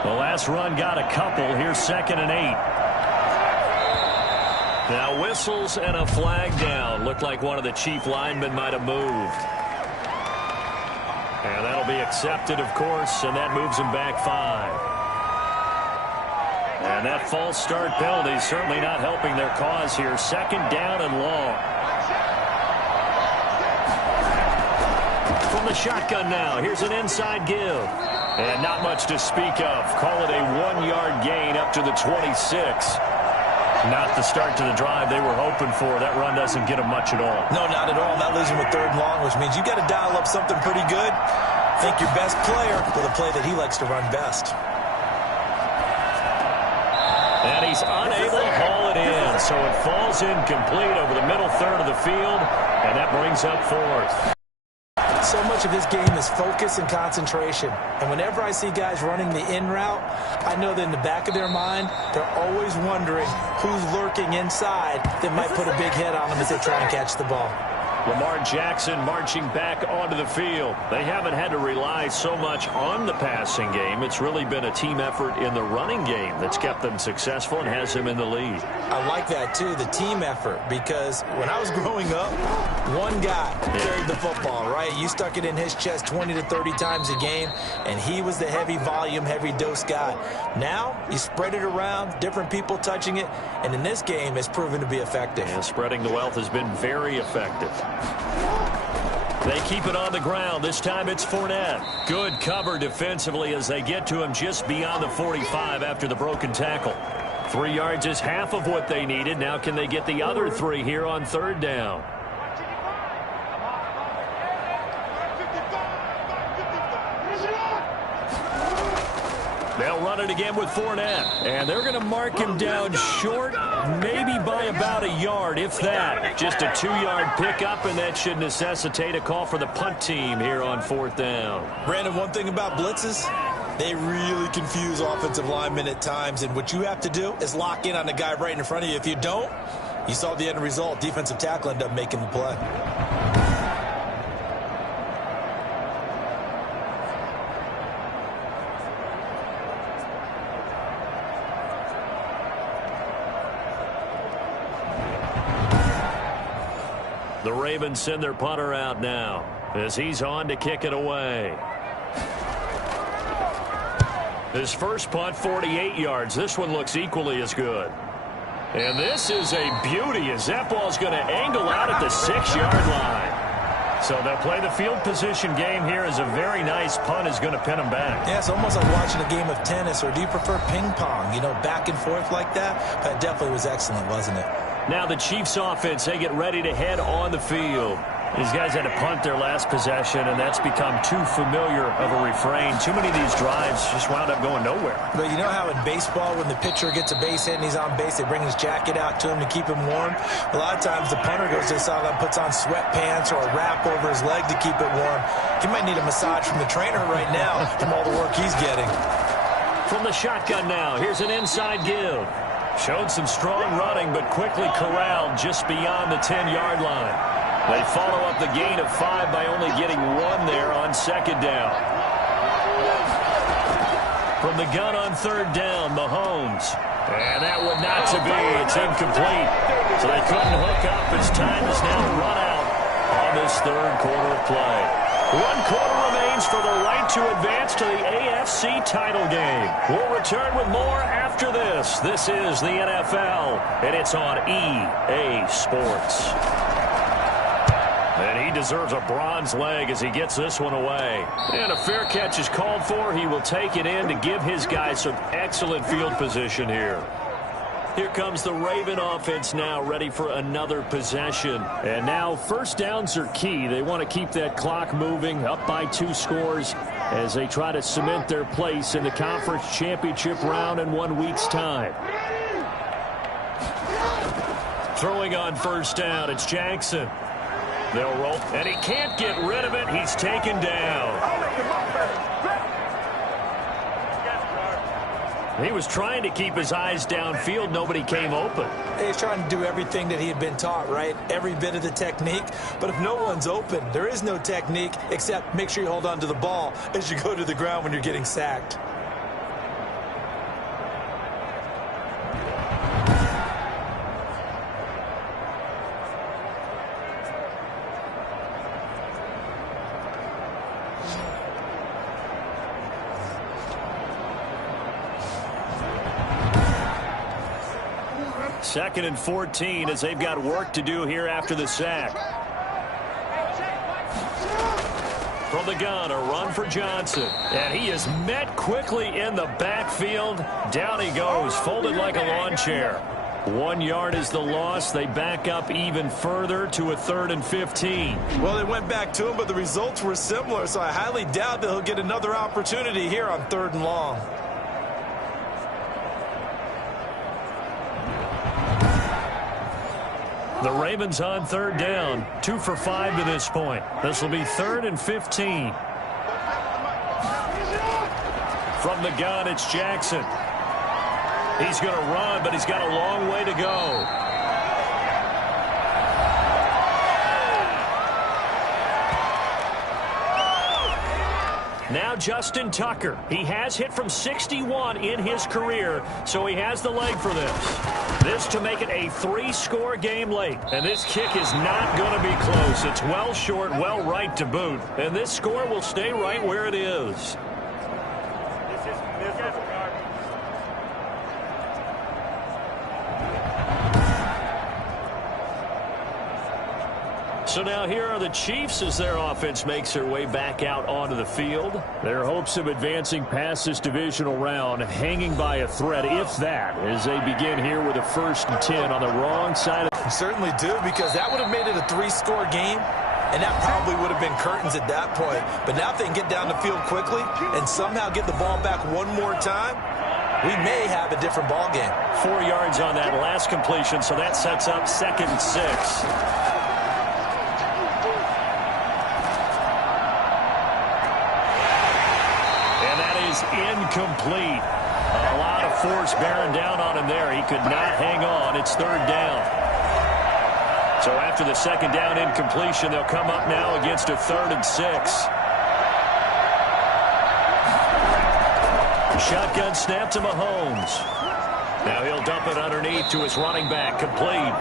The last run got a couple. Here's 2nd and 8. Now whistles and a flag down. Looked like one of the chief linemen might have moved. And that'll be accepted, of course, and that moves him back 5. And that false start penalty is certainly not helping their cause here. Second down and long. From the shotgun now, here's an inside give. And not much to speak of. Call it a 1-yard gain up to the 26. Not the start to the drive they were hoping for. That run doesn't get them much at all. No, not at all. That leaves him with 3rd and long, which means you got to dial up something pretty good. Think your best player for the play that he likes to run best. And he's unable to haul it in, so it falls incomplete over the middle third of the field, and that brings up 4th. So much of this game is focus and concentration. And whenever I see guys running the in route, I know that in the back of their mind, they're always wondering who's lurking inside that might put a big hit on them as they try and catch the ball. Lamar Jackson marching back onto the field. They haven't had to rely so much on the passing game. It's really been a team effort in the running game that's kept them successful and has them in the lead. I like that, too, the team effort, because when I was growing up, one guy carried the football, right? You stuck it in his chest 20 to 30 times a game, and he was the heavy volume, heavy dose guy. Now, you spread it around, different people touching it, and in this game, it's proven to be effective. And spreading the wealth has been very effective. They keep it on the ground. This time it's Fournette. Good cover defensively as they get to him just beyond the 45 after the broken tackle. 3 yards is half of what they needed. Now can they get the other 3 here on 3rd down? They'll run it again with Fournette. And they're going to mark him down short, maybe by about a yard, if that. Just a 2-yard pickup, and that should necessitate a call for the punt team here on 4th down. Brandon, one thing about blitzes, they really confuse offensive linemen at times. And what you have to do is lock in on the guy right in front of you. If you don't, you saw the end result. Defensive tackle ended up making the play. The Ravens send their punter out now as he's on to kick it away. His first punt, 48 yards. This one looks equally as good. And this is a beauty as that ball's going to angle out at the 6-yard line. So they'll play the field position game here as a very nice punt is going to pin them back. Yeah, it's almost like watching a game of tennis, or do you prefer ping pong? You know, back and forth like that? That definitely was excellent, wasn't it? Now the Chiefs offense, they get ready to head on the field. These guys had to punt their last possession, and that's become too familiar of a refrain. Too many of these drives just wound up going nowhere. But you know how in baseball, when the pitcher gets a base hit and he's on base, they bring his jacket out to him to keep him warm? A lot of times the punter goes to the sideline, puts on sweatpants or a wrap over his leg to keep it warm. He might need a massage from the trainer right now from all the work he's getting. From the shotgun now, here's an inside give. Showed some strong running, but quickly corralled just beyond the 10-yard line. They follow up the gain of 5 by only getting 1 there on 2nd down. From the gun on 3rd down, Mahomes. And that would not to be. It's incomplete. So they couldn't hook up as time is now run out on this 3rd quarter of play. 1 quarter remains for the right to advance to the AFC title game. We'll return with more after this. This is the NFL, and it's on EA Sports. And he deserves a bronze leg as he gets this one away. And a fair catch is called for. He will take it in to give his guys some excellent field position here. Here comes the Raven offense now, ready for another possession. And now first downs are key. They want to keep that clock moving, up by 2 scores as they try to cement their place in the conference championship round in 1 week's time. Throwing on first down, it's Jackson. They'll roll, and he can't get rid of it. He's taken down. He was trying to keep his eyes downfield. Nobody came open. He's trying to do everything that he had been taught, right? Every bit of the technique. But if no one's open, there is no technique except make sure you hold on to the ball as you go to the ground when you're getting sacked. 2nd and 14 as they've got work to do here after the sack. From the gun, a run for Johnson. And he is met quickly in the backfield. Down he goes, folded like a lawn chair. 1 yard is the loss. They back up even further to a 3rd and 15. Well, they went back to him, but the results were similar, so I highly doubt that he'll get another opportunity here on 3rd and long. The Ravens on 3rd down. 2 for 5 to this point. This will be 3rd and 15. From the gun, it's Jackson. He's going to run, but he's got a long way to go. Now Justin Tucker. He has hit from 61 in his career, so he has the leg for this. This to make it a 3-score game late. And this kick is not going to be close. It's well short, well right to boot. And this score will stay right where it is. So now here are the Chiefs as their offense makes their way back out onto the field. Their hopes of advancing past this divisional round hanging by a thread, if that, as they begin here with a 1st and 10 on the wrong side. Certainly do, because that would have made it a 3-score game, and that probably would have been curtains at that point. But now if they can get down the field quickly and somehow get the ball back one more time, we may have a different ball game. 4 yards on that last completion, so that sets up 2nd and 6. Incomplete. A lot of force bearing down on him there. He could not hang on. It's 3rd down. So after the 2nd down incompletion, they'll come up now against a 3rd and 6. Shotgun snap to Mahomes. Now he'll dump it underneath to his running back, complete.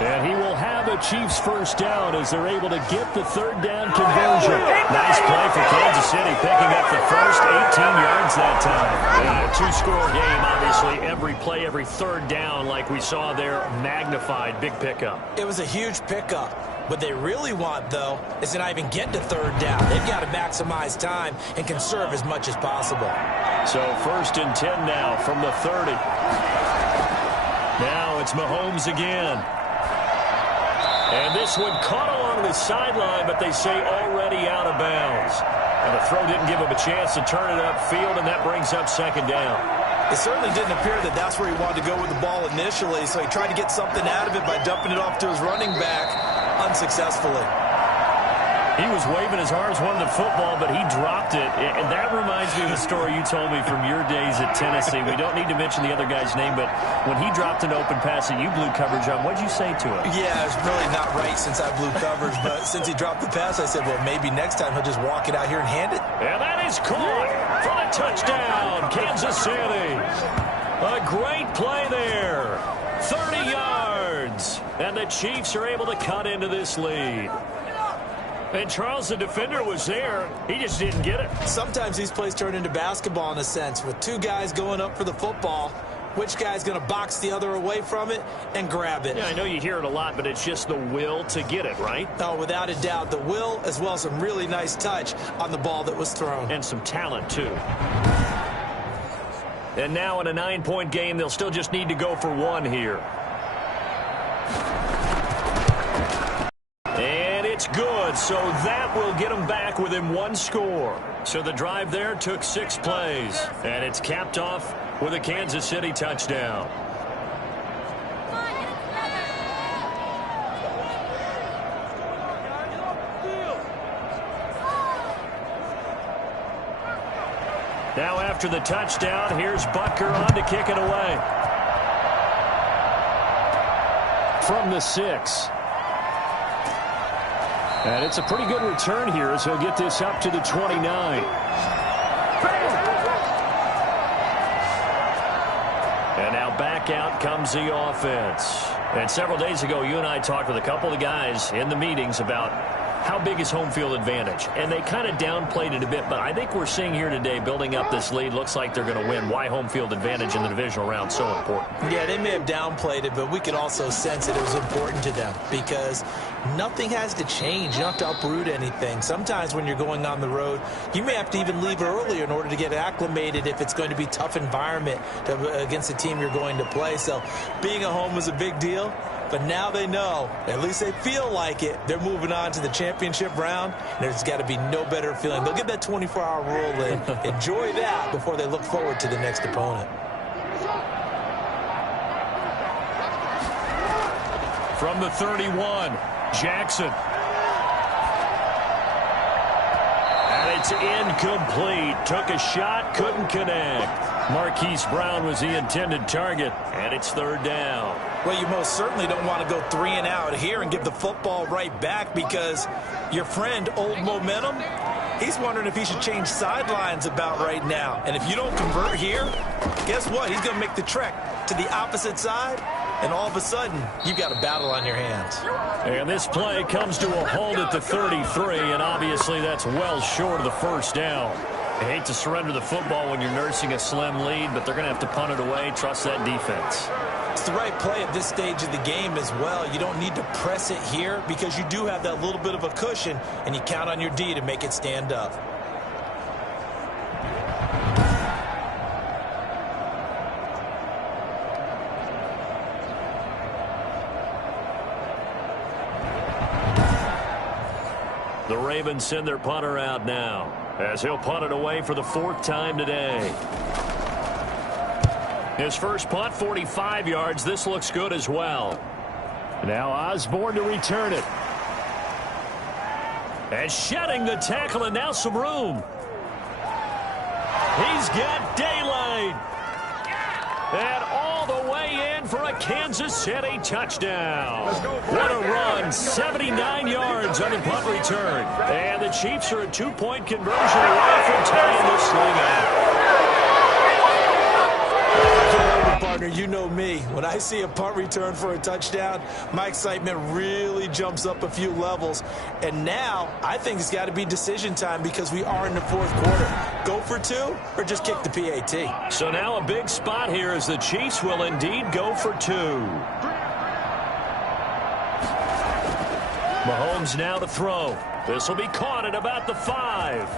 And he will have a Chiefs 1st down as they're able to get the 3rd down conversion. Nice play for Kansas City, picking up the first 18 yards that time. And a 2-score game, obviously. Every play, every 3rd down, like we saw there, magnified. Big pickup. It was a huge pickup. What they really want, though, is to not even get to 3rd down. They've got to maximize time and conserve as much as possible. So 1st and 10 now from the 30. Now it's Mahomes again. And this one caught along the sideline, but they say already out of bounds. And the throw didn't give him a chance to turn it upfield, and that brings up 2nd down. It certainly didn't appear that that's where he wanted to go with the ball initially, so he tried to get something out of it by dumping it off to his running back unsuccessfully. He was waving his arms, wanting the football, but he dropped it. And that reminds me of the story you told me from your days at Tennessee. We don't need to mention the other guy's name, but when he dropped an open pass that you blew coverage on, what did you say to him? Yeah, it's really not right since I blew coverage, but since he dropped the pass, I said, well, maybe next time he'll just walk it out here and hand it. And that is caught for a touchdown, Kansas City. A great play there. 30 yards. And the Chiefs are able to cut into this lead. And Charles, the defender, was there. He just didn't get it. Sometimes these plays turn into basketball in a sense, with 2 guys going up for the football. Which guy's going to box the other away from it and grab it? Yeah, I know you hear it a lot, but it's just the will to get it, right? Oh, without a doubt. The will, as well as some really nice touch on the ball that was thrown. And some talent, too. And now in a 9-point game, they'll still just need to go for 1 here. It's good, so that will get them back within 1 score. So the drive there took 6 plays, and it's capped off with a Kansas City touchdown. Now after the touchdown, here's Butker on to kick it away. From the 6. And it's a pretty good return here as he'll get this up to the 29. And now back out comes the offense. And several days ago, you and I talked with a couple of guys in the meetings about how big is home field advantage? And they kind of downplayed it a bit, but I think we're seeing here today, building up this lead, looks like they're going to win. Why home field advantage in the divisional round so important? Yeah, they may have downplayed it, but we could also sense that it was important to them because nothing has to change. You don't have to uproot anything. Sometimes when you're going on the road, you may have to even leave earlier in order to get acclimated if it's going to be a tough environment against the team you're going to play. So being at home is a big deal. But now they know, at least they feel like it, they're moving on to the championship round. There's got to be no better feeling. They'll get that 24-hour rule in. Enjoy that before they look forward to the next opponent. From the 31, Jackson. And it's incomplete. Took a shot, couldn't connect. Marquise Brown was the intended target, and it's third down. Well, you most certainly don't want to go 3 and out here and give the football right back because your friend, Old Momentum, he's wondering if he should change sidelines about right now. And if you don't convert here, guess what? He's going to make the trek to the opposite side, and all of a sudden, you've got a battle on your hands. And this play comes to a halt at the 33, and obviously that's well short of the first down. I hate to surrender the football when you're nursing a slim lead, but they're going to have to punt it away. Trust that defense. It's the right play at this stage of the game as well. You don't need to press it here because you do have that little bit of a cushion, and you count on your D to make it stand up. The Ravens send their punter out now, as he'll punt it away for the 4th time today. His first punt, 45 yards. This looks good as well. Now Osborne to return it. And shedding the tackle, and now some room. He's got daylight. And all the way in for a Kansas City touchdown. What a run. 79 yards on the punt return. And the Chiefs are a 2-point conversion away from tying this thing up. Partner, you know me. When I see a punt return for a touchdown, my excitement really jumps up a few levels. And now, I think it's got to be decision time because we are in the 4th quarter. Go for 2 or just kick the PAT. So now a big spot here as the Chiefs will indeed go for 2. Mahomes now to throw. This will be caught at about the 5.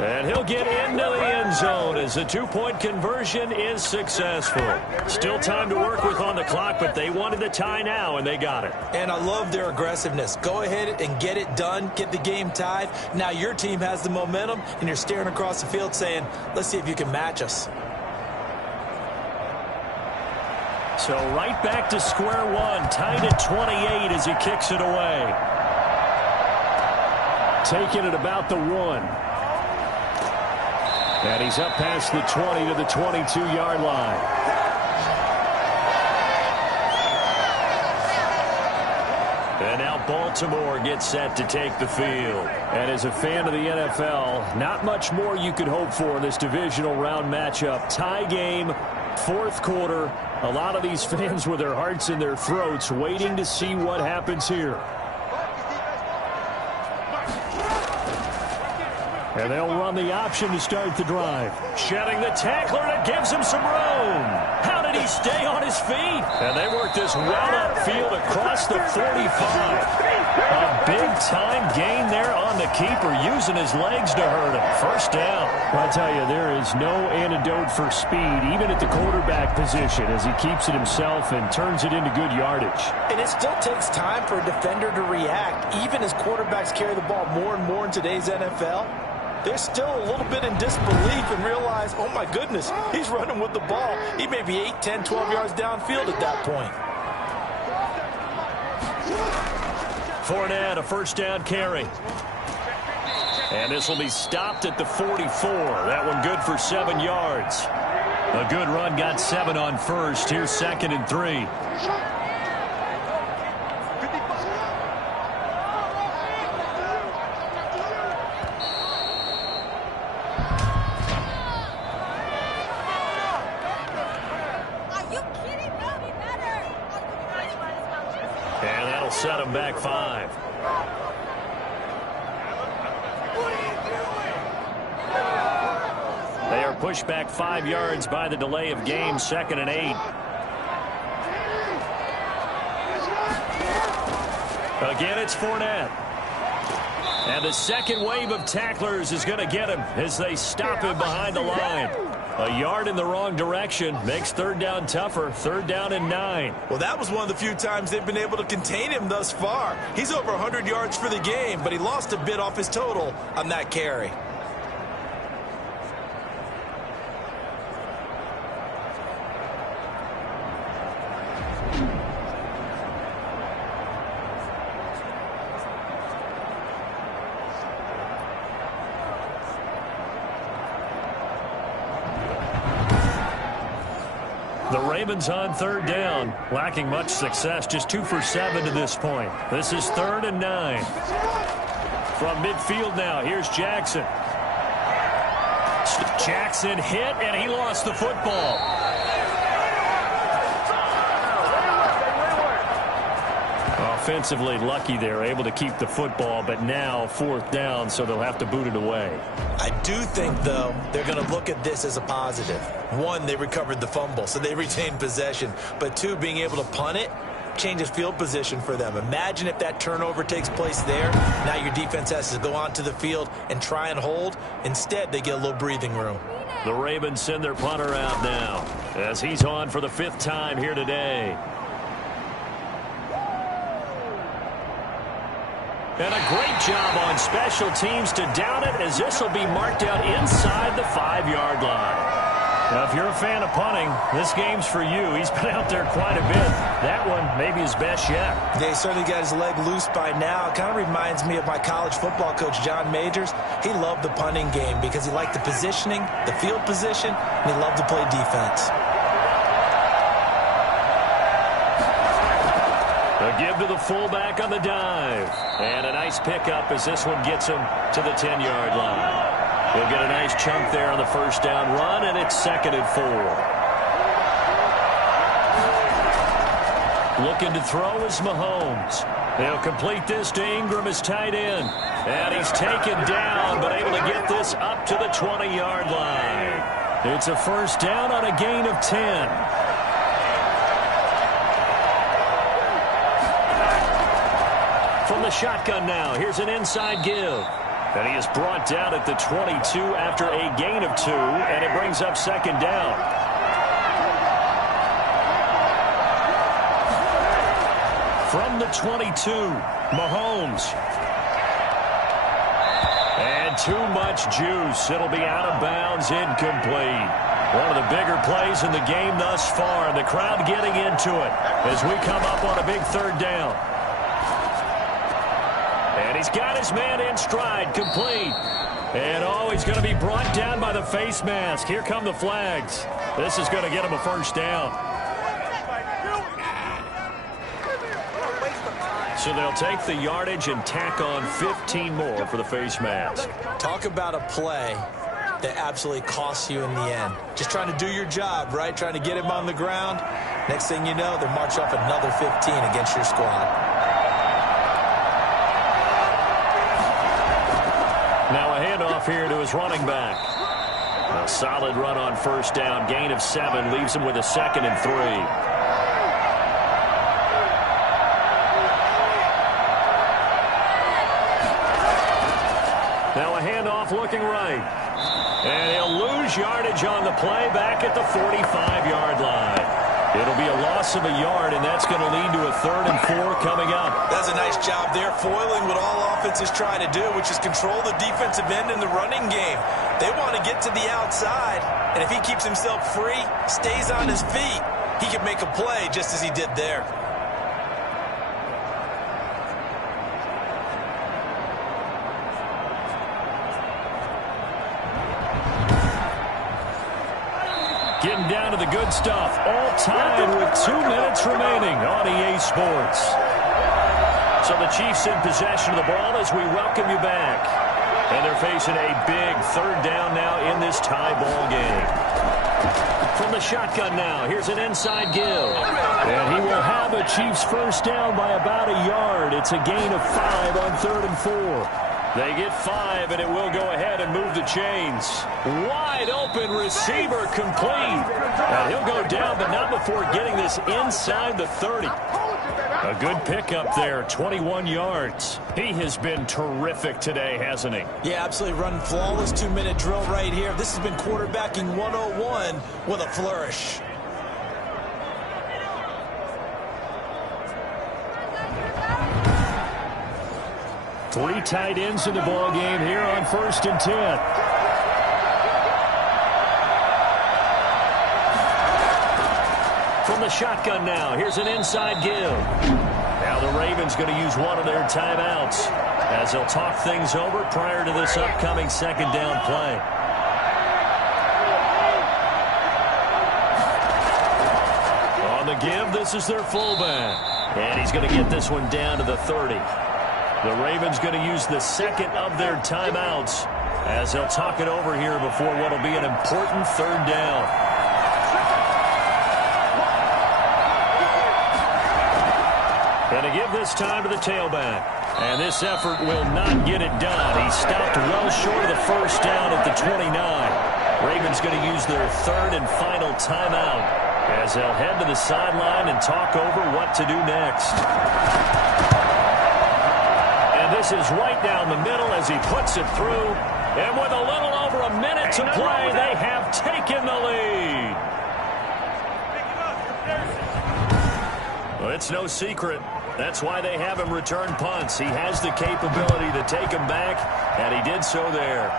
And he'll get into the end zone as the 2-point conversion is successful. Still time to work with on the clock, but they wanted the tie now, and they got it. And I love their aggressiveness. Go ahead and get it done. Get the game tied. Now your team has the momentum, and you're staring across the field saying, let's see if you can match us. So right back to square one, tied at 28 as he kicks it away. Taking it about the 1. And he's up past the 20 to the 22-yard line. And now Baltimore gets set to take the field. And as a fan of the NFL, not much more you could hope for in this divisional round matchup. Tie game, 4th quarter. A lot of these fans with their hearts in their throats waiting to see what happens here. And they'll run the option to start the drive. Shedding the tackler, and it gives him some room. How did he stay on his feet? And they work this well upfield across the 45. A big-time gain there on the keeper, using his legs to hurt him. First down. I'll tell you, there is no antidote for speed, even at the quarterback position, as he keeps it himself and turns it into good yardage. And it still takes time for a defender to react, even as quarterbacks carry the ball more and more in today's NFL. They're still a little bit in disbelief and realize, oh my goodness, he's running with the ball. He may be 8, 10, 12 yards downfield at that point. Fournette, a first down carry. And this will be stopped at the 44. That one good for 7 yards. A good run, got 7 on first. Here's 2nd and 3. Set him back 5. pushed back 5 yards by the delay of game, 2nd and 8. Again, it's Fournette. And the second wave of tacklers is going to get him as they stop him behind the line. A yard in the wrong direction makes 3rd down tougher. 3rd down and 9. Well, that was one of the few times they've been able to contain him thus far. He's over 100 yards for the game, but he lost a bit off his total on that carry. The Ravens on 3rd down, lacking much success, just 2 for 7 to this point. This is 3rd and 9. From midfield now, here's Jackson. Jackson hit, and he lost the football. Offensively lucky they're able to keep the football, but now 4th down, so they'll have to boot it away. I do think, though, they're going to look at this as a positive. 1, they recovered the fumble, so they retained possession. But 2, being able to punt it changes field position for them. Imagine if that turnover takes place there. Now your defense has to go onto the field and try and hold. Instead, they get a little breathing room. The Ravens send their punter out now as he's on for the 5th time here today. And a great job on special teams to down it, as this will be marked out inside the 5-yard line. Now, if you're a fan of punting, this game's for you. He's been out there quite a bit. That one maybe his best yet. Yeah, he certainly got his leg loose by now. It kind of reminds me of my college football coach, John Majors. He loved the punting game because he liked the positioning, the field position, and he loved to play defense. A give to the fullback on the dive. And a nice pickup as this one gets him to the 10-yard line. He'll get a nice chunk there on the 1st down run, and it's 2nd and 4. Looking to throw is Mahomes. They'll complete this to Ingram as tight end. And he's taken down, but able to get this up to the 20-yard line. It's a 1st down on a gain of 10. From the shotgun now, here's an inside give. And he is brought down at the 22 after a gain of 2, and it brings up 2nd down. From the 22, Mahomes. And too much juice. It'll be out of bounds, incomplete. One of the bigger plays in the game thus far, and the crowd getting into it as we come up on a big 3rd down. And he's got his man in stride, complete. And, he's going to be brought down by the face mask. Here come the flags. This is going to get him a 1st down. So they'll take the yardage and tack on 15 more for the face mask. Talk about a play that absolutely costs you in the end. Just trying to do your job, right? Trying to get him on the ground. Next thing you know, they march off another 15 against your squad. Now a handoff here to his running back. A solid run on 1st down. Gain of 7 leaves him with a 2nd and 3. Now a handoff looking right. And he'll lose yardage on the play back at the 45-yard line. It'll be a loss of a yard, and that's going to lead to a 3rd and 4 coming up. That's a nice job there, foiling what all offenses try to do, which is control the defensive end in the running game. They want to get to the outside, and if he keeps himself free, stays on his feet, he can make a play just as he did there. Getting down to the good stuff. All tied with 2 minutes remaining on EA Sports. So the Chiefs in possession of the ball as we welcome you back. And they're facing a big 3rd down now in this tie ball game. From the shotgun now, here's an inside give. And he will have a Chiefs 1st down by about a yard. It's a gain of 5 on 3rd and 4. They get 5, and it will go ahead and move the chains. Wide open receiver complete. And he'll go down, but not before getting this inside the 30. A good pickup there, 21 yards. He has been terrific today, hasn't he? Yeah, absolutely running flawless 2-minute drill right here. This has been quarterbacking 101 with a flourish. Three tight ends in the ball game here on 1st and 10. From the shotgun now, here's an inside give. Now the Ravens going to use one of their timeouts as they'll talk things over prior to this upcoming 2nd down play. On the give, this is their fullback. And he's going to get this one down to the 30. The Ravens going to use the 2nd of their timeouts as they'll talk it over here before what will be an important 3rd down. And to give this time to the tailback. And this effort will not get it done. He stopped well short of the 1st down at the 29. Ravens going to use their 3rd and final timeout as they'll head to the sideline and talk over what to do next. This is right down the middle as he puts it through. And with a little over a minute to play, they have taken the lead. Well, it's no secret. That's why they have him return punts. He has the capability to take them back, and he did so there.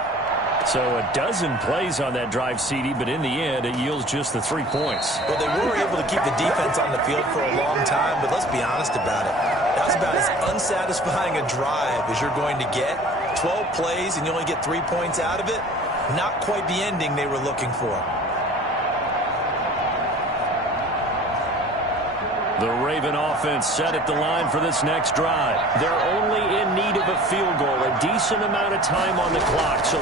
So a dozen plays on that drive, CD, but in the end, it yields just the 3 points. Well, they were able to keep the defense on the field for a long time, but let's be honest about it. That was about as unsatisfying a drive as you're going to get. 12 plays and you only get 3 points out of it. Not quite the ending they were looking for. The Raven offense set at the line for this next drive. They're only in need of a field goal, a decent amount of time on the clock. So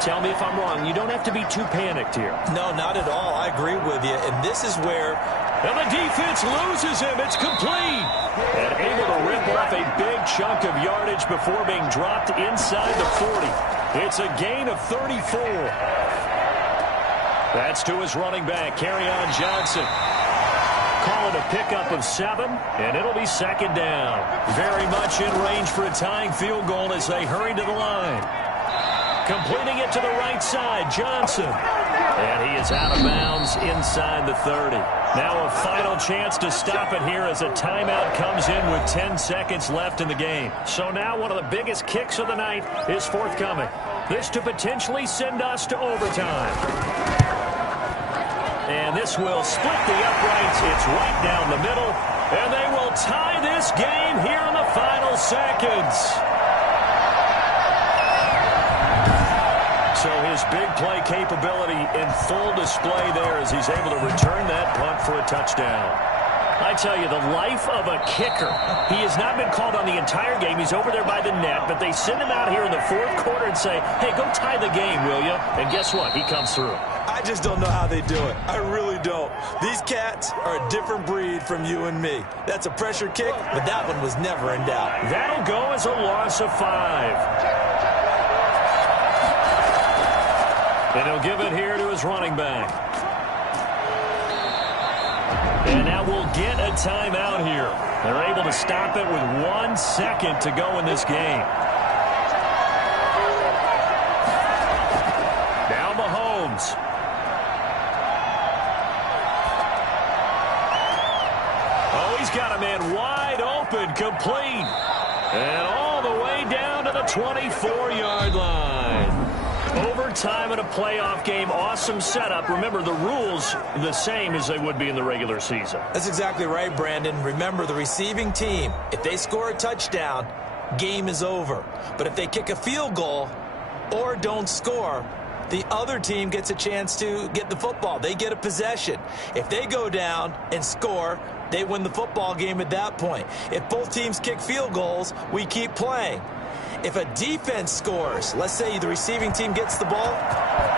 tell me if I'm wrong. You don't have to be too panicked here. No, not at all. I agree with you. And this is where... And the defense loses him. It's complete. And able to rip off a big chunk of yardage before being dropped inside the 40. It's a gain of 34. That's to his running back, Kerryon Johnson. Call it a pickup of 7, and it'll be 2nd down. Very much in range for a tying field goal as they hurry to the line. Completing it to the right side, Johnson. And he is out of bounds inside the 30. Now a final chance to stop it here as a timeout comes in with 10 seconds left in the game. So now one of the biggest kicks of the night is forthcoming. This to potentially send us to overtime. And this will split the uprights. It's right down the middle. And they will tie this game here in the final seconds. So his big play capability in full display there as he's able to return that punt for a touchdown. I tell you, the life of a kicker. He has not been called on the entire game. He's over there by the net, but they send him out here in the 4th quarter and say, hey, go tie the game, will you? And guess what? He comes through. I just don't know how they do it. I really don't. These cats are a different breed from you and me. That's a pressure kick, but that one was never in doubt. That'll go as a loss of 5. And he'll give it here to his running back. And now we'll get a timeout here. They're able to stop it with 1 second to go in this game. Now Mahomes. Oh, he's got a man wide open, complete. And all the way down to the 24-yard line. Overtime in a playoff game, awesome setup. Remember, the rules the same as they would be in the regular season. That's exactly right, Brandon. Remember, the receiving team, if they score a touchdown, game is over. But if they kick a field goal or don't score, the other team gets a chance to get the football. They get a possession. If they go down and score, they win the football game at that point. If both teams kick field goals, we keep playing. If a defense scores, let's say the receiving team gets the ball,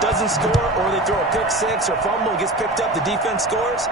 doesn't score, or they throw a pick six or fumble, gets picked up, the defense scores,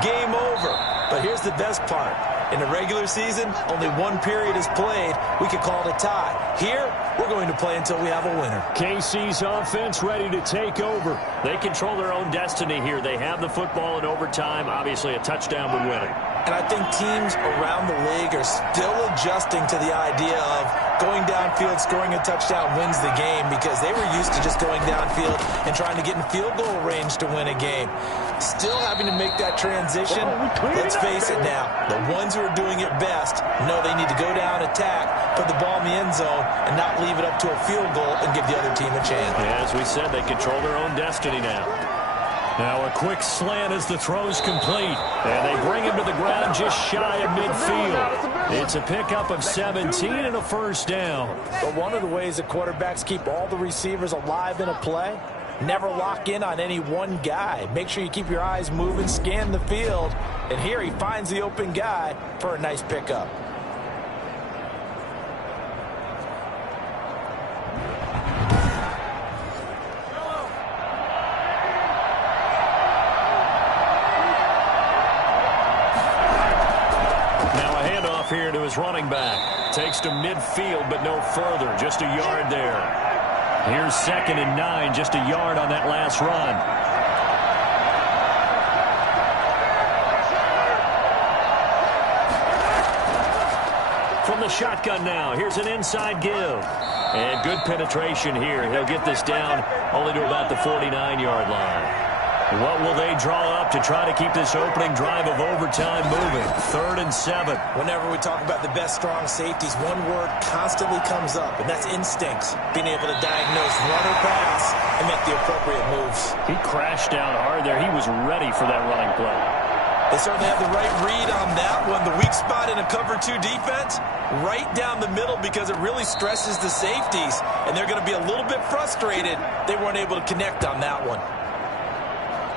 game over. But here's the best part. In the regular season, only one period is played. We could call it a tie. Here, we're going to play until we have a winner. KC's offense ready to take over. They control their own destiny here. They have the football in overtime. Obviously, a touchdown would win it. And I think teams around the league are still adjusting to the idea of going downfield, scoring a touchdown wins the game, because they were used to just going downfield and trying to get in field goal range to win a game. Still having to make that transition. Let's face it now, the ones who are doing it best know they need to go down, attack, put the ball in the end zone, and not leave it up to a field goal and give the other team a chance. Yeah, as we said, they control their own destiny now. Now a quick slant as the throw's complete. And they bring him to the ground just shy of midfield. It's a pickup of 17 and a first down. But one of the ways that quarterbacks keep all the receivers alive in a play, never lock in on any one guy. Make sure you keep your eyes moving, scan the field. And here he finds the open guy for a nice pickup. Here to his running back. Takes to midfield, but no further. Just a yard there. Here's 2nd and 9. Just a yard on that last run. From the shotgun now. Here's an inside give. And good penetration here. He'll get this down only to about the 49-yard line. What will they draw up to try to keep this opening drive of overtime moving? 3rd and 7. Whenever we talk about the best strong safeties, one word constantly comes up, and that's instincts. Being able to diagnose run or pass and make the appropriate moves. He crashed down hard there. He was ready for that running play. They certainly have the right read on that one. The weak spot in a cover 2 defense, right down the middle, because it really stresses the safeties, and they're going to be a little bit frustrated they weren't able to connect on that one.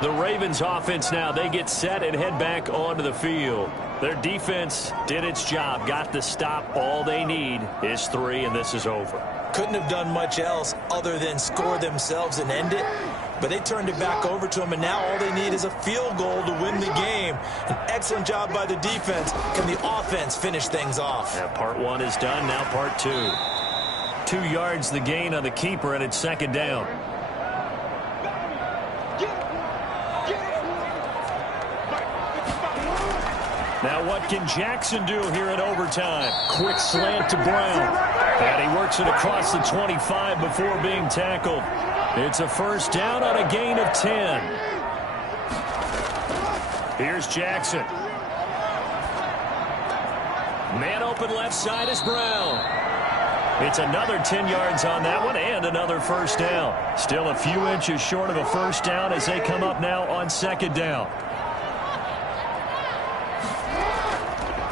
The Ravens offense now, they get set and head back onto the field. Their defense did its job, got the stop. All they need is 3, and this is over. Couldn't have done much else other than score themselves and end it, but they turned it back over to them, and now all they need is a field goal to win the game. An excellent job by the defense. Can the offense finish things off? Yeah, part 1 is done, now part 2. 2 yards the gain on the keeper, and it's 2nd down. Now what can Jackson do here in overtime? Quick slant to Brown. And he works it across the 25 before being tackled. It's a first down on a gain of 10. Here's Jackson. Man open left side is Brown. It's another 10 yards on that one and another first down. Still a few inches short of a first down as they come up now on 2nd down.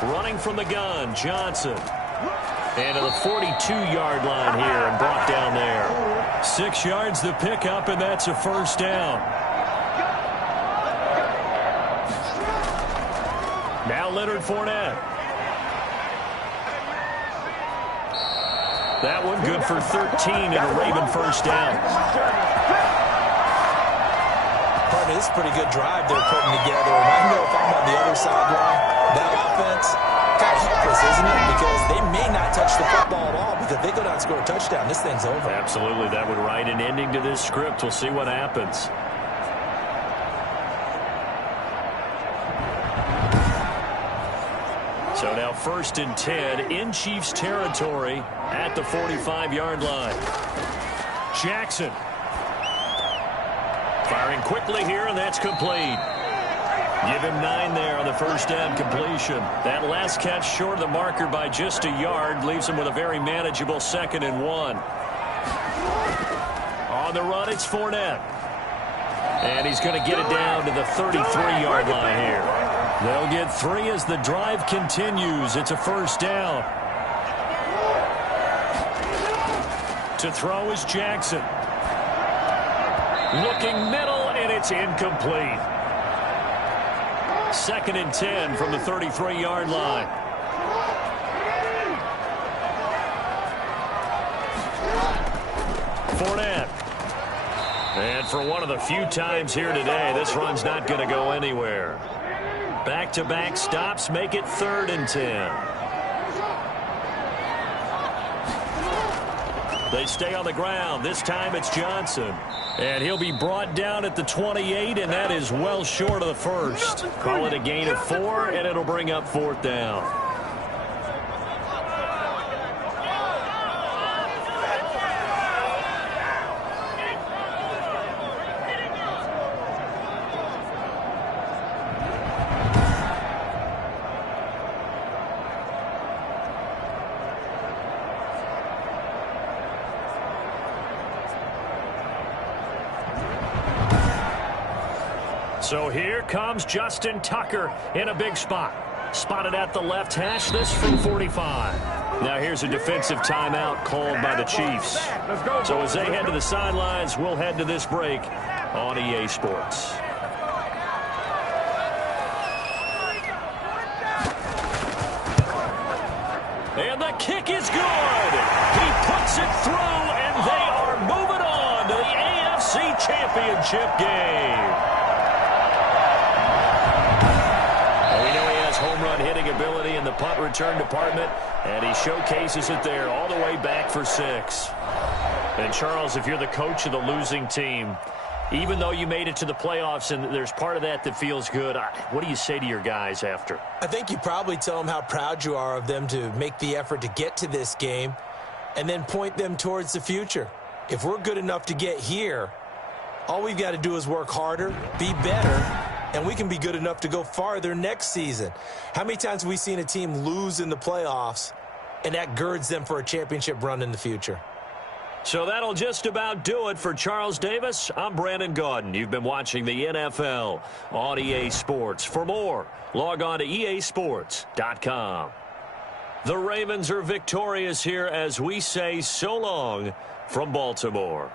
Running from the gun, Johnson. And to the 42-yard line here and brought down there. 6 yards the pickup, and that's a first down. Now Leonard Fournette. That one good for 13 and a Raven first down. Partner, this is a pretty good drive they're putting together. And I know if I'm on the other sideline, that offense, kind of helpless, isn't it? Because they may not touch the football at all, because if they go down and score a touchdown, this thing's over. Absolutely. That would write an ending to this script. We'll see what happens. So now 1st and 10 in Chiefs territory at the 45-yard line. Jackson. Firing quickly here, and that's complete. Give him 9 there on the first down completion. That last catch short of the marker by just a yard leaves him with a very manageable 2nd and 1. On the run, it's Fournette. And he's going to get it down to the 33-yard line here. They'll get 3 as the drive continues. It's a first down. To throw is Jackson. Looking middle, and it's incomplete. 2nd and 10 from the 33-yard line. Fournette. And for one of the few times here today, this run's not going to go anywhere. Back-to-back stops make it 3rd and 10. They stay on the ground. This time it's Johnson. And he'll be brought down at the 28, and that is well short of the first. Call it a gain of 4, and it'll bring up 4th down. So here comes Justin Tucker in a big spot. Spotted at the left hash, this from 45. Now here's a defensive timeout called by the Chiefs. So as they head to the sidelines, we'll head to this break on EA Sports. And the kick is good. He puts it through, and they are moving on to the AFC Championship game. Home run hitting ability in the punt return department, and he showcases it there all the way back for 6. And Charles, if you're the coach of the losing team, even though you made it to the playoffs and there's part of that that feels good, what do you say to your guys after? I think you probably tell them how proud you are of them to make the effort to get to this game and then point them towards the future. If we're good enough to get here, all we've got to do is work harder, be better, and we can be good enough to go farther next season. How many times have we seen a team lose in the playoffs, and that girds them for a championship run in the future? So that'll just about do it for Charles Davis. I'm Brandon Gaudin. You've been watching the NFL on EA Sports. For more, log on to easports.com. The Ravens are victorious here as we say so long from Baltimore.